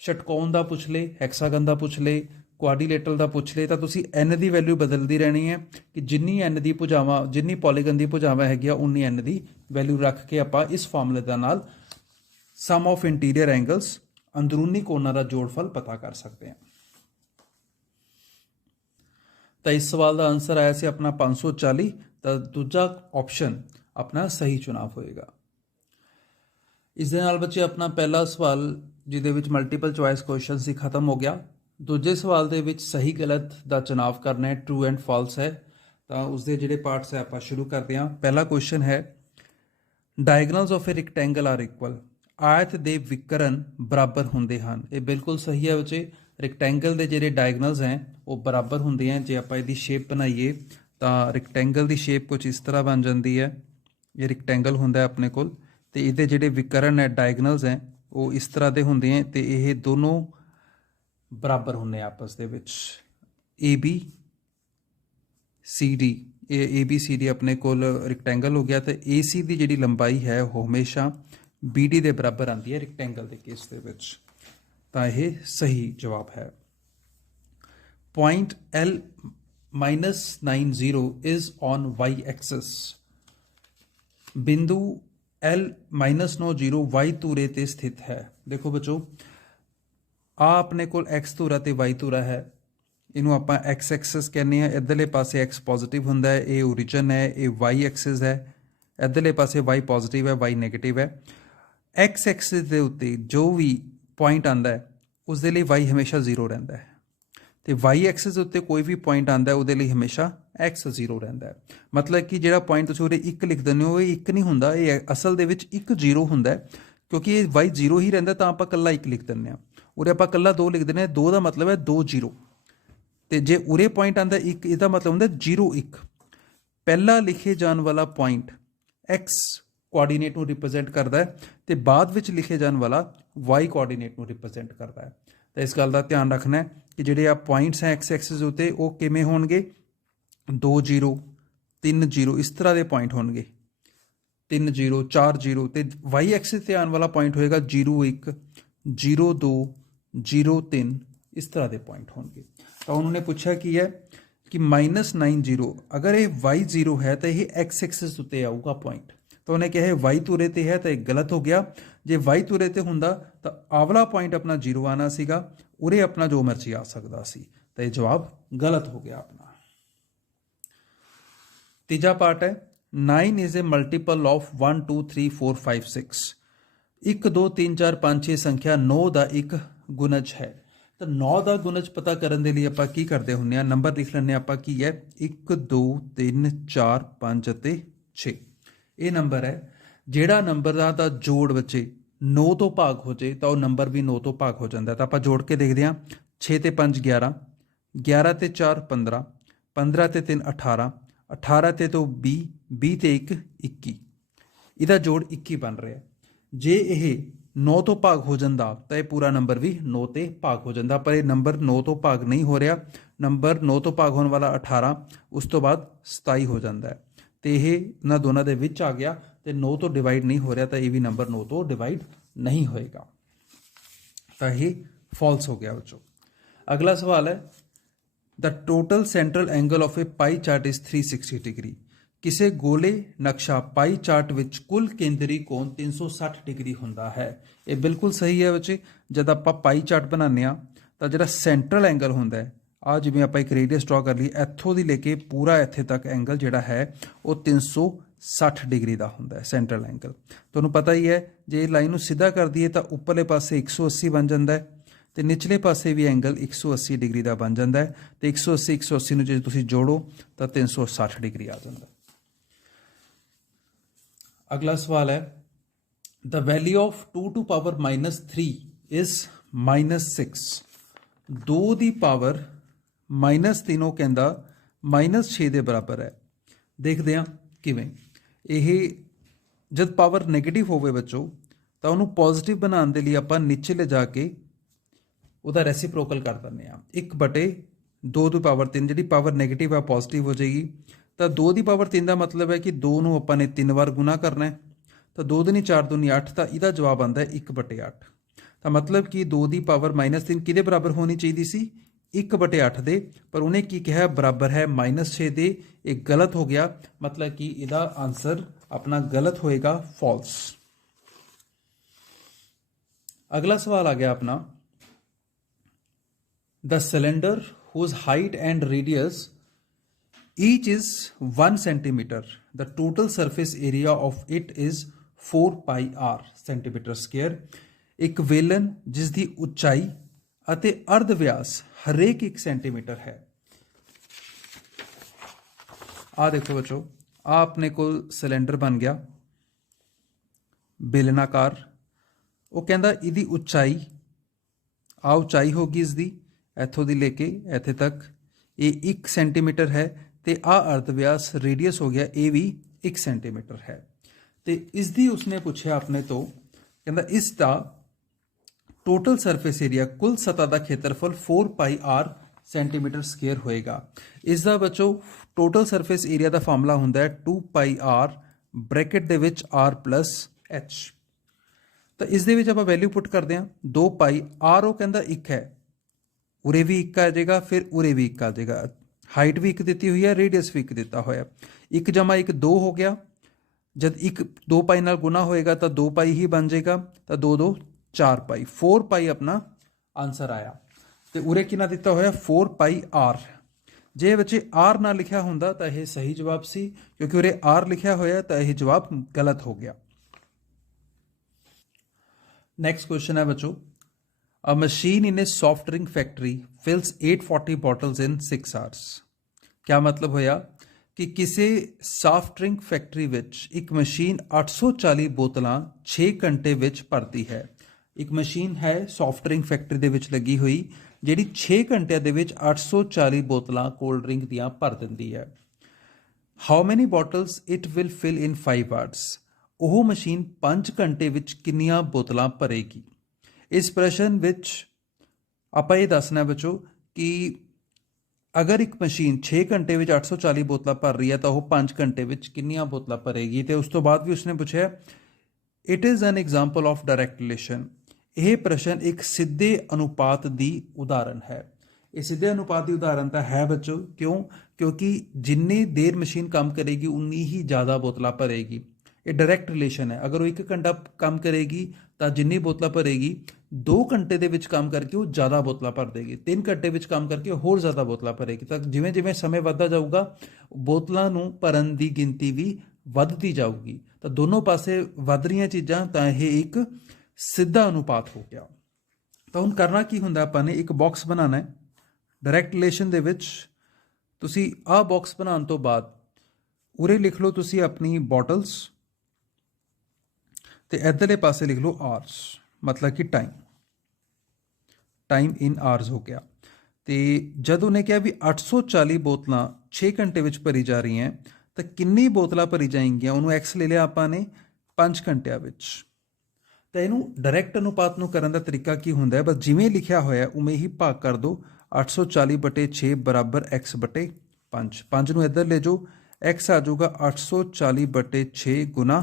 षटकोण ਦਾ ਪੁੱਛ ਲੇ, ਹੈਕਸਾਗਨ ਦਾ ਪੁੱਛ ਲੇ, ਕੁਆਡਰੀਲੇਟਰਲ ਦਾ ਪੁੱਛ ਲੇ, ਤਾਂ ਤੁਸੀਂ n ਦੀ ਵੈਲਿਊ ਬਦਲਦੀ ਰਹਿਣੀ ਹੈ ਕਿ ਜਿੰਨੀ n ਦੀ ਭੁਜਾਵਾਂ, ਜਿੰਨੀ ਪੋਲੀਗਨ ਦੀ ਭੁਜਾਵਾਂ ਹੈਗੀਆਂ ਉਨੀ n ਦੀ ਵੈਲਿਊ ਰੱਖ ਕੇ ਆਪਾਂ ਇਸ ਫਾਰਮੂਲੇ ਦਾ ਨਾਲ ਸਮ ਆਫ ਇੰਟੀਰੀਅਰ ਐਂਗਲਸ, ਅੰਦਰੂਨੀ ਕੋਣਾਂ ਦਾ ਜੋੜਫਲ ਪਤਾ ਕਰ ਸਕਦੇ ਹਾਂ। ਤਾਂ ਇਸ ਸਵਾਲ ਦਾ ਆਨਸਰ ਆਇਆ ਸੀ ਆਪਣਾ 540, ਤਾਂ ਦੂਜਾ ਆਪਸ਼ਨ ਆਪਣਾ ਸਹੀ ਚੁਣਾਵ ਹੋਏਗਾ। ਇਸ ਦੇ ਨਾਲ ਬੱਚੇ ਆਪਣਾ ਪਹਿਲਾ ਸਵਾਲ ਜਿਹਦੇ ਵਿੱਚ ਮਲਟੀਪਲ ਚੁਆਇਸ ਕੁਐਸਚਨ ਸੀ ਖਤਮ ਹੋ ਗਿਆ। ਦੂਜੇ ਸਵਾਲ ਦੇ ਵਿੱਚ ਸਹੀ ਗਲਤ ਦਾ ਚੁਣਾਵ ਕਰਨਾ ਹੈ, ਟਰੂ ਐਂਡ ਫਾਲਸ ਹੈ। ਤਾਂ ਉਸਦੇ ਜਿਹੜੇ ਪਾਰਟਸ ਹੈ ਆਪਾਂ ਸ਼ੁਰੂ ਕਰਦੇ ਹਾਂ। ਪਹਿਲਾ ਕੁਐਸਚਨ ਹੈ, diagonals of a rectangle are equal. ਆਇਤ ਦੇ ਵਿਕਰਨ ਬਰਾਬਰ ਹੁੰਦੇ ਹਨ। ਇਹ ਬਿਲਕੁਲ ਸਹੀ ਹੈ ਬੱਚੇ। ਰੈਕਟੈਂਗਲ ਦੇ ਜਿਹੜੇ ਡਾਇਗਨਲਸ ਹੈ ਉਹ ਬਰਾਬਰ ਹੁੰਦੇ हैं। ਜੇ ਆਪਾਂ ਇਹਦੀ ਸ਼ੇਪ ਬਣਾਈਏ ਤਾਂ ਰੈਕਟੈਂਗਲ ਦੀ ਸ਼ੇਪ ਕੁਝ ਇਸ ਤਰ੍ਹਾਂ ਬਣ ਜਾਂਦੀ ਹੈ। ਇਹ ਰੈਕਟੈਂਗਲ ਹੁੰਦਾ ਆਪਣੇ ਕੋਲ, ਤੇ ਇਹਦੇ ਜਿਹੜੇ ਵਿਕਰਨ ਹੈ, ਡਾਇਗਨਲਸ ਹੈ, ਉਹ ਇਸ ਤਰ੍ਹਾਂ ਦੇ ਹੁੰਦੇ हैं, ਤੇ ਇਹ ਦੋਨੋਂ ਬਰਾਬਰ ਹੁੰਦੇ ਆਪਸ ਦੇ ਵਿੱਚ। AB CD, ਇਹ ABCD ਆਪਣੇ ਕੋਲ ਰੈਕਟੈਂਗਲ ਹੋ ਗਿਆ, ਤੇ AC ਦੀ ਜਿਹੜੀ ਲੰਬਾਈ ਹੈ ਉਹ ਹਮੇਸ਼ਾ BD ਦੇ ਬਰਾਬਰ ਆਉਂਦੀ ਹੈ ਰੈਕਟੈਂਗਲ ਦੇ ਕੇਸ ਦੇ ਵਿੱਚ। ਤਾਂ ਇਹ ਸਹੀ ਜਵਾਬ ਹੈ। Point L-90 is on y axis। ਬਿੰਦੂ L-90 y ਧੁਰੇ ਤੇ ਸਥਿਤ ਹੈ। ਦੇਖੋ ਬੱਚੋ, ਆ ਆਪਣੇ ਕੋਲ x ਧੁਰਾ ਤੇ y ਧੁਰਾ ਹੈ। ਇਹਨੂੰ ਆਪਾਂ x ਐਕਸਿਸ ਕਹਿੰਦੇ ਆ। ਇੱਧਰਲੇ ਪਾਸੇ x ਪੋਜ਼ਿਟਿਵ ਹੁੰਦਾ ਹੈ, ਇਹ ਓਰੀਜਨ ਹੈ। ਇਹ y ਐਕਸਿਸ ਹੈ। ਇੱਧਰਲੇ ਪਾਸੇ y ਪੋਜ਼ਿਟਿਵ ਹੈ, y ਨੈਗੇਟਿਵ ਹੈ। x ਐਕਸਿਸ ਦੇ ਉੱਤੇ ਜੋ ਵੀ ਪੁਆਇੰਟ ਆਉਂਦਾ ਹੈ ਉਸ ਦੇ ਲਈ y ਹਮੇਸ਼ਾ 0 ਰਹਿੰਦਾ ਹੈ, ਤੇ y ਐਕਸਿਸ ਉੱਤੇ ਕੋਈ ਵੀ ਪੁਆਇੰਟ ਆਉਂਦਾ ਉਹਦੇ ਲਈ ਹਮੇਸ਼ਾ x 0 ਰਹਿੰਦਾ ਹੈ। ਮਤਲਬ ਕਿ ਜਿਹੜਾ ਪੁਆਇੰਟ ਤੁਸੀਂ ਉਹਦੇ 1 ਲਿਖ ਦਿੰਦੇ ਹੋ, ਇਹ 1 ਨਹੀਂ ਹੁੰਦਾ, ਇਹ ਅਸਲ ਦੇ ਵਿੱਚ 1 0 ਹੁੰਦਾ ਹੈ। ਕਿਉਂਕਿ ਇਹ y 0 ਹੀ ਰਹਿੰਦਾ, ਤਾਂ ਆਪਾਂ ਇਕੱਲਾ 1 ਲਿਖ ਦਿੰਦੇ ਹਾਂ। ਉਰੇ ਆਪਾਂ ਇਕੱਲਾ 2 ਲਿਖ ਦਿੰਦੇ ਹਾਂ। 2 ਦਾ ਮਤਲਬ ਹੈ 2 0, ਤੇ ਜੇ ਉਰੇ ਪੁਆਇੰਟ ਆਉਂਦਾ 1, ਇਹਦਾ ਮਤਲਬ ਹੁੰਦਾ 0 1। ਪਹਿਲਾ ਲਿਖੇ ਜਾਣ ਵਾਲਾ ਪੁਆਇੰਟ x ਕੋਆਰਡੀਨੇਟ ਨੂੰ ਰਿਪਰੈਜ਼ੈਂਟ ਕਰਦਾ ਹੈ, ਤੇ ਬਾਅਦ ਵਿੱਚ ਲਿਖੇ ਜਾਣ ਵਾਲਾ y ਕੋਆਰਡੀਨੇਟ ਨੂੰ ਰਿਪਰੈਜ਼ੈਂਟ ਕਰਦਾ ਹੈ। ਤਾਂ ਇਸ ਗੱਲ ਦਾ ਧਿਆਨ ਰੱਖਣਾ ਹੈ ਕਿ ਜਿਹੜੇ ਆ ਪੁਆਇੰਟਸ ਹੈ ਐਕਸ ਐਕਸਿਸ ਉੱਤੇ, ਉਹ ਕਿਵੇਂ ਹੋਣਗੇ, 2 0 3 0 ਇਸ ਤਰ੍ਹਾਂ ਦੇ ਪੁਆਇੰਟ ਹੋਣਗੇ। 3 0 4 0 ਤੇ y ਐਕਸਿਸ ਤੇ ਆਉਣ ਵਾਲਾ ਪੁਆਇੰਟ ਹੋਏਗਾ 0 1 0 2 0 3 ਇਸ ਤਰ੍ਹਾਂ ਦੇ ਪੁਆਇੰਟ ਹੋਣਗੇ। ਤਾਂ ਉਹਨਾਂ ਨੇ ਪੁੱਛਿਆ ਕੀ ਹੈ ਕਿ -9 ਅਗਰ ਇਹ y0 ਹੈ ਤਾਂ ਇਹ x ਐਕਸਿਸ ਉੱਤੇ ਆਊਗਾ ਪੁਆਇੰਟ। ਤਾਂ ਉਹਨੇ ਕਿਹਾ y ਤੁਰੇ ਤੇ ਹੈ ਤਾਂ ਇਹ ਗਲਤ ਹੋ ਗਿਆ। ਜੇ y ਤੁਰੇ ਤੇ ਹੁੰਦਾ ਤਾਂ ਆਵਲਾ ਪੁਆਇੰਟ ਆਪਣਾ 0 ਆਣਾ ਸੀਗਾ, ਉਰੇ ਆਪਣਾ ਜੋ ਮਰਜ਼ੀ ਆ ਸਕਦਾ ਸੀ। ਤਾਂ ਇਹ ਜਵਾਬ ਗਲਤ ਹੋ ਗਿਆ ਆਪਣਾ। ਤੀਜਾ ਪਾਰਟ ਹੈ 9 ਇਜ਼ ਏ ਮਲਟੀਪਲ ਆਫ 1 2 3 4 5 6। 1 2 3 4 5 6 ਸੰਖਿਆ 9 ਦਾ ਇੱਕ ਗੁਣਜ ਹੈ। ਤਾਂ 9 ਦਾ ਗੁਣਜ ਪਤਾ ਕਰਨ ਦੇ ਲਈ ਆਪਾਂ ਕੀ ਕਰਦੇ ਹੁੰਦੇ ਹਾਂ, ਨੰਬਰ ਲਿਖ ਲੈਂਦੇ ਹਾਂ ਆਪਾਂ। ਕੀ ਹੈ 1 2 3 4 5 ਅਤੇ 6। ਇਹ ਨੰਬਰ ਹੈ। ਜਿਹੜਾ ਨੰਬਰ ਦਾ ਜੋੜ ਬੱਚੇ 9 ਤੋਂ ਭਾਗ ਹੋ ਜੇ ਤਾਂ ਉਹ ਨੰਬਰ ਵੀ 9 ਤੋਂ ਭਾਗ ਹੋ ਜਾਂਦਾ। ਤਾਂ ਆਪਾਂ ਜੋੜ ਕੇ ਦੇਖਦੇ ਹਾਂ। 6 ਤੇ 5 11, 11 ਤੇ 4 15, 15 ਤੇ 3 18, 18 ਤੇ 2 20, 20 ਤੇ 1 21। ਇਹਦਾ ਜੋੜ 21 ਬਣ ਰਿਹਾ। ਜੇ ਇਹ 9 ਤੋਂ ਭਾਗ ਹੋ ਜਾਂਦਾ ਤਾਂ ਇਹ ਪੂਰਾ ਨੰਬਰ ਵੀ 9 ਤੇ ਭਾਗ ਹੋ ਜਾਂਦਾ, ਪਰ ਇਹ ਨੰਬਰ 9 ਤੋਂ ਭਾਗ ਨਹੀਂ ਹੋ ਰਿਹਾ। ਨੰਬਰ 9 ਤੋਂ ਭਾਗ ਹੋਣ ਵਾਲਾ 18, ਉਸ ਤੋਂ ਬਾਅਦ 27 ਹੋ ਜਾਂਦਾ ਹੈ ਤੇ ਇਹ ਇਹਨਾਂ ਦੋਨਾਂ ਦੇ ਵਿੱਚ ਆ ਗਿਆ ਤੇ 9 ਤੋਂ ਡਿਵਾਈਡ ਨਹੀਂ ਹੋ ਰਿਹਾ, ਤਾਂ ਇਹ ਵੀ ਨੰਬਰ 9 ਤੋਂ ਡਿਵਾਈਡ ਨਹੀਂ ਹੋਏਗਾ। ਤਾਂ ਇਹ ਫਾਲਸ ਹੋ ਗਿਆ ਬੱਚੋ। ਅਗਲਾ ਸਵਾਲ ਹੈ the total central angle of a pie chart is 360 degree. ਕਿਸੇ ਗੋਲੇ ਨਕਸ਼ਾ ਪਾਈ ਚਾਰਟ ਵਿੱਚ ਕੁੱਲ ਕੇਂਦਰੀ ਕੋਣ 360 ਡਿਗਰੀ ਹੁੰਦਾ ਹੈ। ਇਹ ਬਿਲਕੁਲ ਸਹੀ ਹੈ ਬੱਚੇ। ਜਦ ਆਪਾਂ ਪਾਈ ਚਾਰਟ ਬਣਾਉਂਦੇ ਹਾਂ ਤਾਂ ਜਿਹੜਾ ਸੈਂਟਰਲ ਐਂਗਲ ਹੁੰਦਾ ਹੈ, ਆ ਜਿਵੇਂ ਆਪਾਂ ਇੱਕ ਰੇਡੀਅਸ ਡਰਾ ਕਰ ਲਈ, ਇੱਥੋਂ ਦੀ ਲੈ ਕੇ ਪੂਰਾ ਇੱਥੇ ਤੱਕ ਐਂਗਲ ਜਿਹੜਾ ਹੈ ਉਹ 360 ਡਿਗਰੀ ਦਾ ਹੁੰਦਾ ਹੈ ਸੈਂਟਰਲ ਐਂਗਲ। ਤੁਹਾਨੂੰ ਪਤਾ ਹੀ ਹੈ ਜੇ ਇਹ ਲਾਈਨ ਨੂੰ ਸਿੱਧਾ ਕਰ ਦਈਏ ਤਾਂ ਉੱਪਰਲੇ ਪਾਸੇ 180 ਬਣ ਜਾਂਦਾ ਹੈ ਤੇ ਨਿਚਲੇ ਪਾਸੇ ਵੀ ਐਂਗਲ 180 ਡਿਗਰੀ ਦਾ ਬਣ ਜਾਂਦਾ ਹੈ ਤੇ 180 180 ਨੂੰ ਜੇ ਤੁਸੀਂ ਜੋੜੋ ਤਾਂ 360 ਡਿਗਰੀ ਆ ਜਾਂਦਾ। ਅਗਲਾ ਸਵਾਲ ਹੈ the value of 2 two power -3 is -6। 2 ਦੀ ਪਾਵਰ -3 ਉਹ ਕਹਿੰਦਾ -6 ਦੇ ਬਰਾਬਰ ਹੈ। ਦੇਖਦੇ ਹਾਂ ਕਿਵੇਂ। ਇਹ ਜਦ ਪਾਵਰ ਨੈਗੇਟਿਵ ਹੋਵੇ ਬੱਚੋ ਤਾਂ ਉਹਨੂੰ ਪੋਜ਼ਿਟਿਵ ਬਣਾਉਣ ਦੇ ਲਈ ਆਪਾਂ ਨੀਚੇ ਲੈ ਜਾ ਕੇ ਉਹਦਾ ਰੈਸੀਪ੍ਰੋਕਲ ਕਰ ਦਿੰਦੇ ਹਾਂ। 1/2 ਦੀ ਪਾਵਰ 3 ਜਿਹੜੀ ਪਾਵਰ ਨੈਗੇਟਿਵ ਆ ਪੋਜ਼ਿਟਿਵ ਹੋ ਜਾਏਗੀ। ਤਾਂ 2 ਦੀ ਪਾਵਰ 3 ਦਾ ਮਤਲਬ ਹੈ ਕਿ 2 ਨੂੰ ਆਪਾਂ ਨੇ 3 ਵਾਰ ਗੁਣਾ ਕਰਨਾ ਹੈ। ਤਾਂ 2 ਦੂਣੀ 4 ਦੂਣੀ 8, ਤਾਂ ਇਹਦਾ ਜਵਾਬ ਆਉਂਦਾ ਹੈ 1/8। ਤਾਂ ਮਤਲਬ ਕਿ 2 ਦੀ ਪਾਵਰ -3 ਕਿਹਦੇ ਬਰਾਬਰ ਹੋਣੀ ਚਾਹੀਦੀ ਸੀ? 1/8 ਦੇ, ਪਰ ਉਹਨੇ ਕੀ ਕਿਹਾ ਬਰਾਬਰ ਹੈ -6 ਦੇ। ਇਹ ਗਲਤ ਹੋ ਗਿਆ, ਮਤਲਬ ਕਿ ਇਹਦਾ ਆਨਸਰ ਆਪਣਾ ਗਲਤ ਹੋਏਗਾ, ਫਾਲਸ। ਅਗਲਾ ਸਵਾਲ ਆ ਗਿਆ ਆਪਣਾ ਦ cylinder whose height and radius each is 1 centimeter, the total surface area of it is 4 pi r centimeter square। ਇੱਕ ਵੇਲਨ ਜਿਸ ਦੀ ਉਚਾਈ ਅਤੇ ਅਰਧ ਵਿਆਸ ਹਰੇਕ 1 ਸੈਂਟੀਮੀਟਰ ਹੈ। ਆ ਦੇਖੋ ਬੱਚੋ, ਆ ਆਪਣੇ ਕੋਲ ਸਿਲੰਡਰ ਬਣ ਗਿਆ ਬੇਲਨਾਕਾਰ। ਉਹ ਕਹਿੰਦਾ ਇਹਦੀ ਉਚਾਈ, ਆ ਉਚਾਈ ਹੋਗੀ ਇਸ ਦੀ ਇੱਥੋਂ ਦੀ ਲੈ ਕੇ ਇੱਥੇ ਤੱਕ, ਇਹ 1 ਸੈਂਟੀਮੀਟਰ ਹੈ ਤੇ ਆ ਅਰਧ ਵਿਆਸ ਰੇਡੀਅਸ ਹੋ ਗਿਆ, ਇਹ ਵੀ 1 ਸੈਂਟੀਮੀਟਰ ਹੈ। ਤੇ ਇਸ ਦੀ ਉਸਨੇ ਪੁੱਛਿਆ ਆਪਣੇ ਤੋਂ, ਕਹਿੰਦਾ ਇਸ ਦਾ ਟੋਟਲ ਸਰਫੇਸ ਏਰੀਆ ਕੁੱਲ ਸਤ੍ਹਾ ਦਾ ਖੇਤਰਫਲ 4 ਪਾਈ r ਸੈਂਟੀਮੀਟਰ ਸਕੁਅਰ ਹੋਏਗਾ। ਇਸ ਦਾ ਬੱਚੋ ਟੋਟਲ ਸਰਫੇਸ ਏਰੀਆ ਦਾ ਫਾਰਮੂਲਾ ਹੁੰਦਾ ਹੈ 2 ਪਾਈ r ਬ੍ਰੈਕਟ ਦੇ ਵਿੱਚ r ਪਲੱਸ h। ਤਾਂ ਇਸ ਦੇ ਵਿੱਚ ਆਪਾਂ ਵੈਲਿਊ ਪੁੱਟ ਕਰਦੇ ਹਾਂ। 2 ਪਾਈ r ਉਹ ਕਹਿੰਦਾ 1 ਹੈ, ਉਰੇ ਵੀ 1 ਆ ਜਾਏਗਾ, ਫਿਰ ਉਰੇ ਵੀ 1 ਆ ਜਾਏਗਾ। ਹਾਈਟ ਵੀ 1 ਦਿੱਤੀ ਹੋਈ ਹੈ, ਰੇਡੀਅਸ ਵੀ 1 ਦਿੱਤਾ ਹੋਇਆ। 1 ਜਮਾ 1 2 ਹੋ ਗਿਆ। ਜਦ 1 2 ਪਾਈ ਨਾਲ ਗੁਣਾ ਹੋਏਗਾ ਤਾਂ 2 ਪਾਈ ਹੀ ਬਣ ਜਾਏਗਾ। ਤਾਂ 2 2 4 ਪਾਈ, 4 ਪਾਈ ਆਪਣਾ ਆਨਸਰ ਆਇਆ। ਤੇ ਉਰੇ ਕਿੰਨਾ ਦਿੱਤਾ ਹੋਇਆ 4 ਪਾਈ r। ਜੇ ਬੱਚੇ r ਨਾ ਲਿਖਿਆ ਹੁੰਦਾ ਤਾਂ ਇਹ ਸਹੀ ਜਵਾਬ ਸੀ, ਕਿਉਂਕਿ ਉਰੇ r ਲਿਖਿਆ ਹੋਇਆ ਤਾਂ ਇਹ ਜਵਾਬ ਗਲਤ ਹੋ ਗਿਆ। ਨੈਕਸਟ ਕੁਐਸਚਨ ਹੈ ਬੱਚੋ, A machine in a soft drink factory fills 840 bottles in 6 hours। क्या मतलब होया कि किसी सॉफ्ट ड्रिंक फैक्ट्री विच एक मशीन 840 बोतलां 6 घंटे विच भरती है। एक मशीन है सॉफ्ट ड्रिंक फैक्ट्री दे विच लगी हुई जिहड़ी 6 घंटिया दे विच 840 बोतलां कोल्ड ड्रिंक दियां भर दिंदी है। How many bottles it will fill in 5 hours। ਉਹ ਮਸ਼ੀਨ 5 ਘੰਟੇ ਵਿੱਚ ਕਿੰਨੀਆਂ ਬੋਤਲਾਂ ਭਰੇਗੀ। ਇਸ ਪ੍ਰਸ਼ਨ ਵਿੱਚ ਆਪਾਂ ਇਹ ਦੱਸਣਾ ਬੱਚੋ ਕਿ ਅਗਰ ਇੱਕ ਮਸ਼ੀਨ 6 ਘੰਟੇ ਵਿੱਚ 840 ਬੋਤਲਾਂ ਭਰ ਰਹੀ ਹੈ ਤਾਂ ਉਹ 5 ਘੰਟੇ ਵਿੱਚ ਕਿੰਨੀਆਂ ਬੋਤਲਾਂ ਭਰੇਗੀ। ਤੇ ਉਸ ਤੋਂ ਬਾਅਦ ਵੀ ਉਸਨੇ ਪੁੱਛਿਆ it is an example of direct relation. ਇਹ ਪ੍ਰਸ਼ਨ ਇੱਕ ਸਿੱਧੇ ਅਨੁਪਾਤ ਦੀ ਉਦਾਹਰਨ ਹੈ। ਇਹ ਸਿੱਧੇ ਅਨੁਪਾਤ ਦੀ ਉਦਾਹਰਨ ਤਾਂ ਹੈ ਬੱਚੋ, ਕਿਉਂ? ਕਿਉਂਕਿ ਜਿੰਨੀ ਦੇਰ ਮਸ਼ੀਨ ਕੰਮ ਕਰੇਗੀ ਉਨੀ ਹੀ ਜ਼ਿਆਦਾ ਬੋਤਲਾਂ ਭਰੇਗੀ। ਇਹ ਡਾਇਰੈਕਟ ਰਿਲੇਸ਼ਨ ਹੈ। ਅਗਰ ਉਹ 1 ਘੰਟਾ ਕੰਮ ਕਰੇਗੀ ਤਾਂ ਜਿੰਨੀ ਬੋਤਲਾਂ ਭਰੇਗੀ, 2 ਘੰਟੇ ਦੇ ਵਿੱਚ ਕੰਮ ਕਰਕੇ ਉਹ ਜ਼ਿਆਦਾ ਬੋਤਲਾਂ ਭਰ ਦੇਗੀ, 3 ਘੰਟੇ ਵਿੱਚ ਕੰਮ ਕਰਕੇ ਹੋਰ ਜ਼ਿਆਦਾ ਬੋਤਲਾਂ ਭਰੇਗੀ। ਤਾਂ ਜਿਵੇਂ ਜਿਵੇਂ ਸਮੇਂ ਵੱਧਦਾ ਜਾਊਗਾ ਬੋਤਲਾਂ ਨੂੰ ਭਰਨ ਦੀ ਗਿਣਤੀ ਵੀ ਵੱਧਦੀ ਜਾਊਗੀ। ਤਾਂ ਦੋਨੋਂ ਪਾਸੇ ਵੱਧ ਰਹੀਆਂ ਚੀਜ਼ਾਂ, ਤਾਂ ਇਹ ਇੱਕ ਸਿੱਧਾ ਅਨੁਪਾਤ ਹੋ ਗਿਆ। ਤਾਂ ਹੁਣ ਕਰਨਾ ਕੀ ਹੁੰਦਾ, ਆਪਾਂ ਨੇ ਇੱਕ ਬਾਕਸ ਬਣਾਉਣਾ ਹੈ ਡਾਇਰੈਕਟ ਰਿਲੇਸ਼ਨ ਦੇ ਵਿੱਚ। ਤੁਸੀਂ ਆਹ ਬਾਕਸ ਬਣਾਉਣ ਤੋਂ ਬਾਅਦ ਉਰੇ ਲਿਖ ਲਓ ਤੁਸੀਂ ਆਪਣੀ ਬੋਟਲਸ, ਤੇ ਇੱਧਰਲੇ ਪਾਸੇ ਲਿਖ ਲਓ ਆਰਸ, ਮਤਲਬ ਕਿ ਟਾਈਮ ਇਨ ਆਰਸ ਹੋ ਗਿਆ। ਤੇ ਜਦ ਉਹਨੇ ਕਿਹਾ ਵੀ 840 ਬੋਤਲਾਂ 6 ਘੰਟੇ ਵਿੱਚ ਭਰੀ ਜਾ ਰਹੀਆਂ ਤਾਂ ਕਿੰਨੀ ਬੋਤਲਾਂ ਭਰੀ ਜਾਏਗੀਆਂ, ਉਹਨੂੰ ਐਕਸ ਲੈ ਲਿਆ ਆਪਾਂ ਨੇ 5 ਘੰਟਿਆਂ ਵਿੱਚ। ਤਾਂ ਇਹਨੂੰ ਡਾਇਰੈਕਟ ਅਨੁਪਾਤ ਨੂੰ ਕਰਨ ਦਾ ਤਰੀਕਾ ਕੀ ਹੁੰਦਾ ਹੈ, ਬਸ ਜਿਵੇਂ ਲਿਖਿਆ ਹੋਇਆ ਉਵੇਂ ਹੀ ਭਾਗ ਕਰ ਦਿਓ। 840/6 ਬਰਾਬਰ x ਬਟੇ 5। 5 ਨੂੰ ਇੱਧਰ ਲੈ ਜਾਓ, x ਆ ਜਾਊਗਾ 840/6 ਗੁਣਾ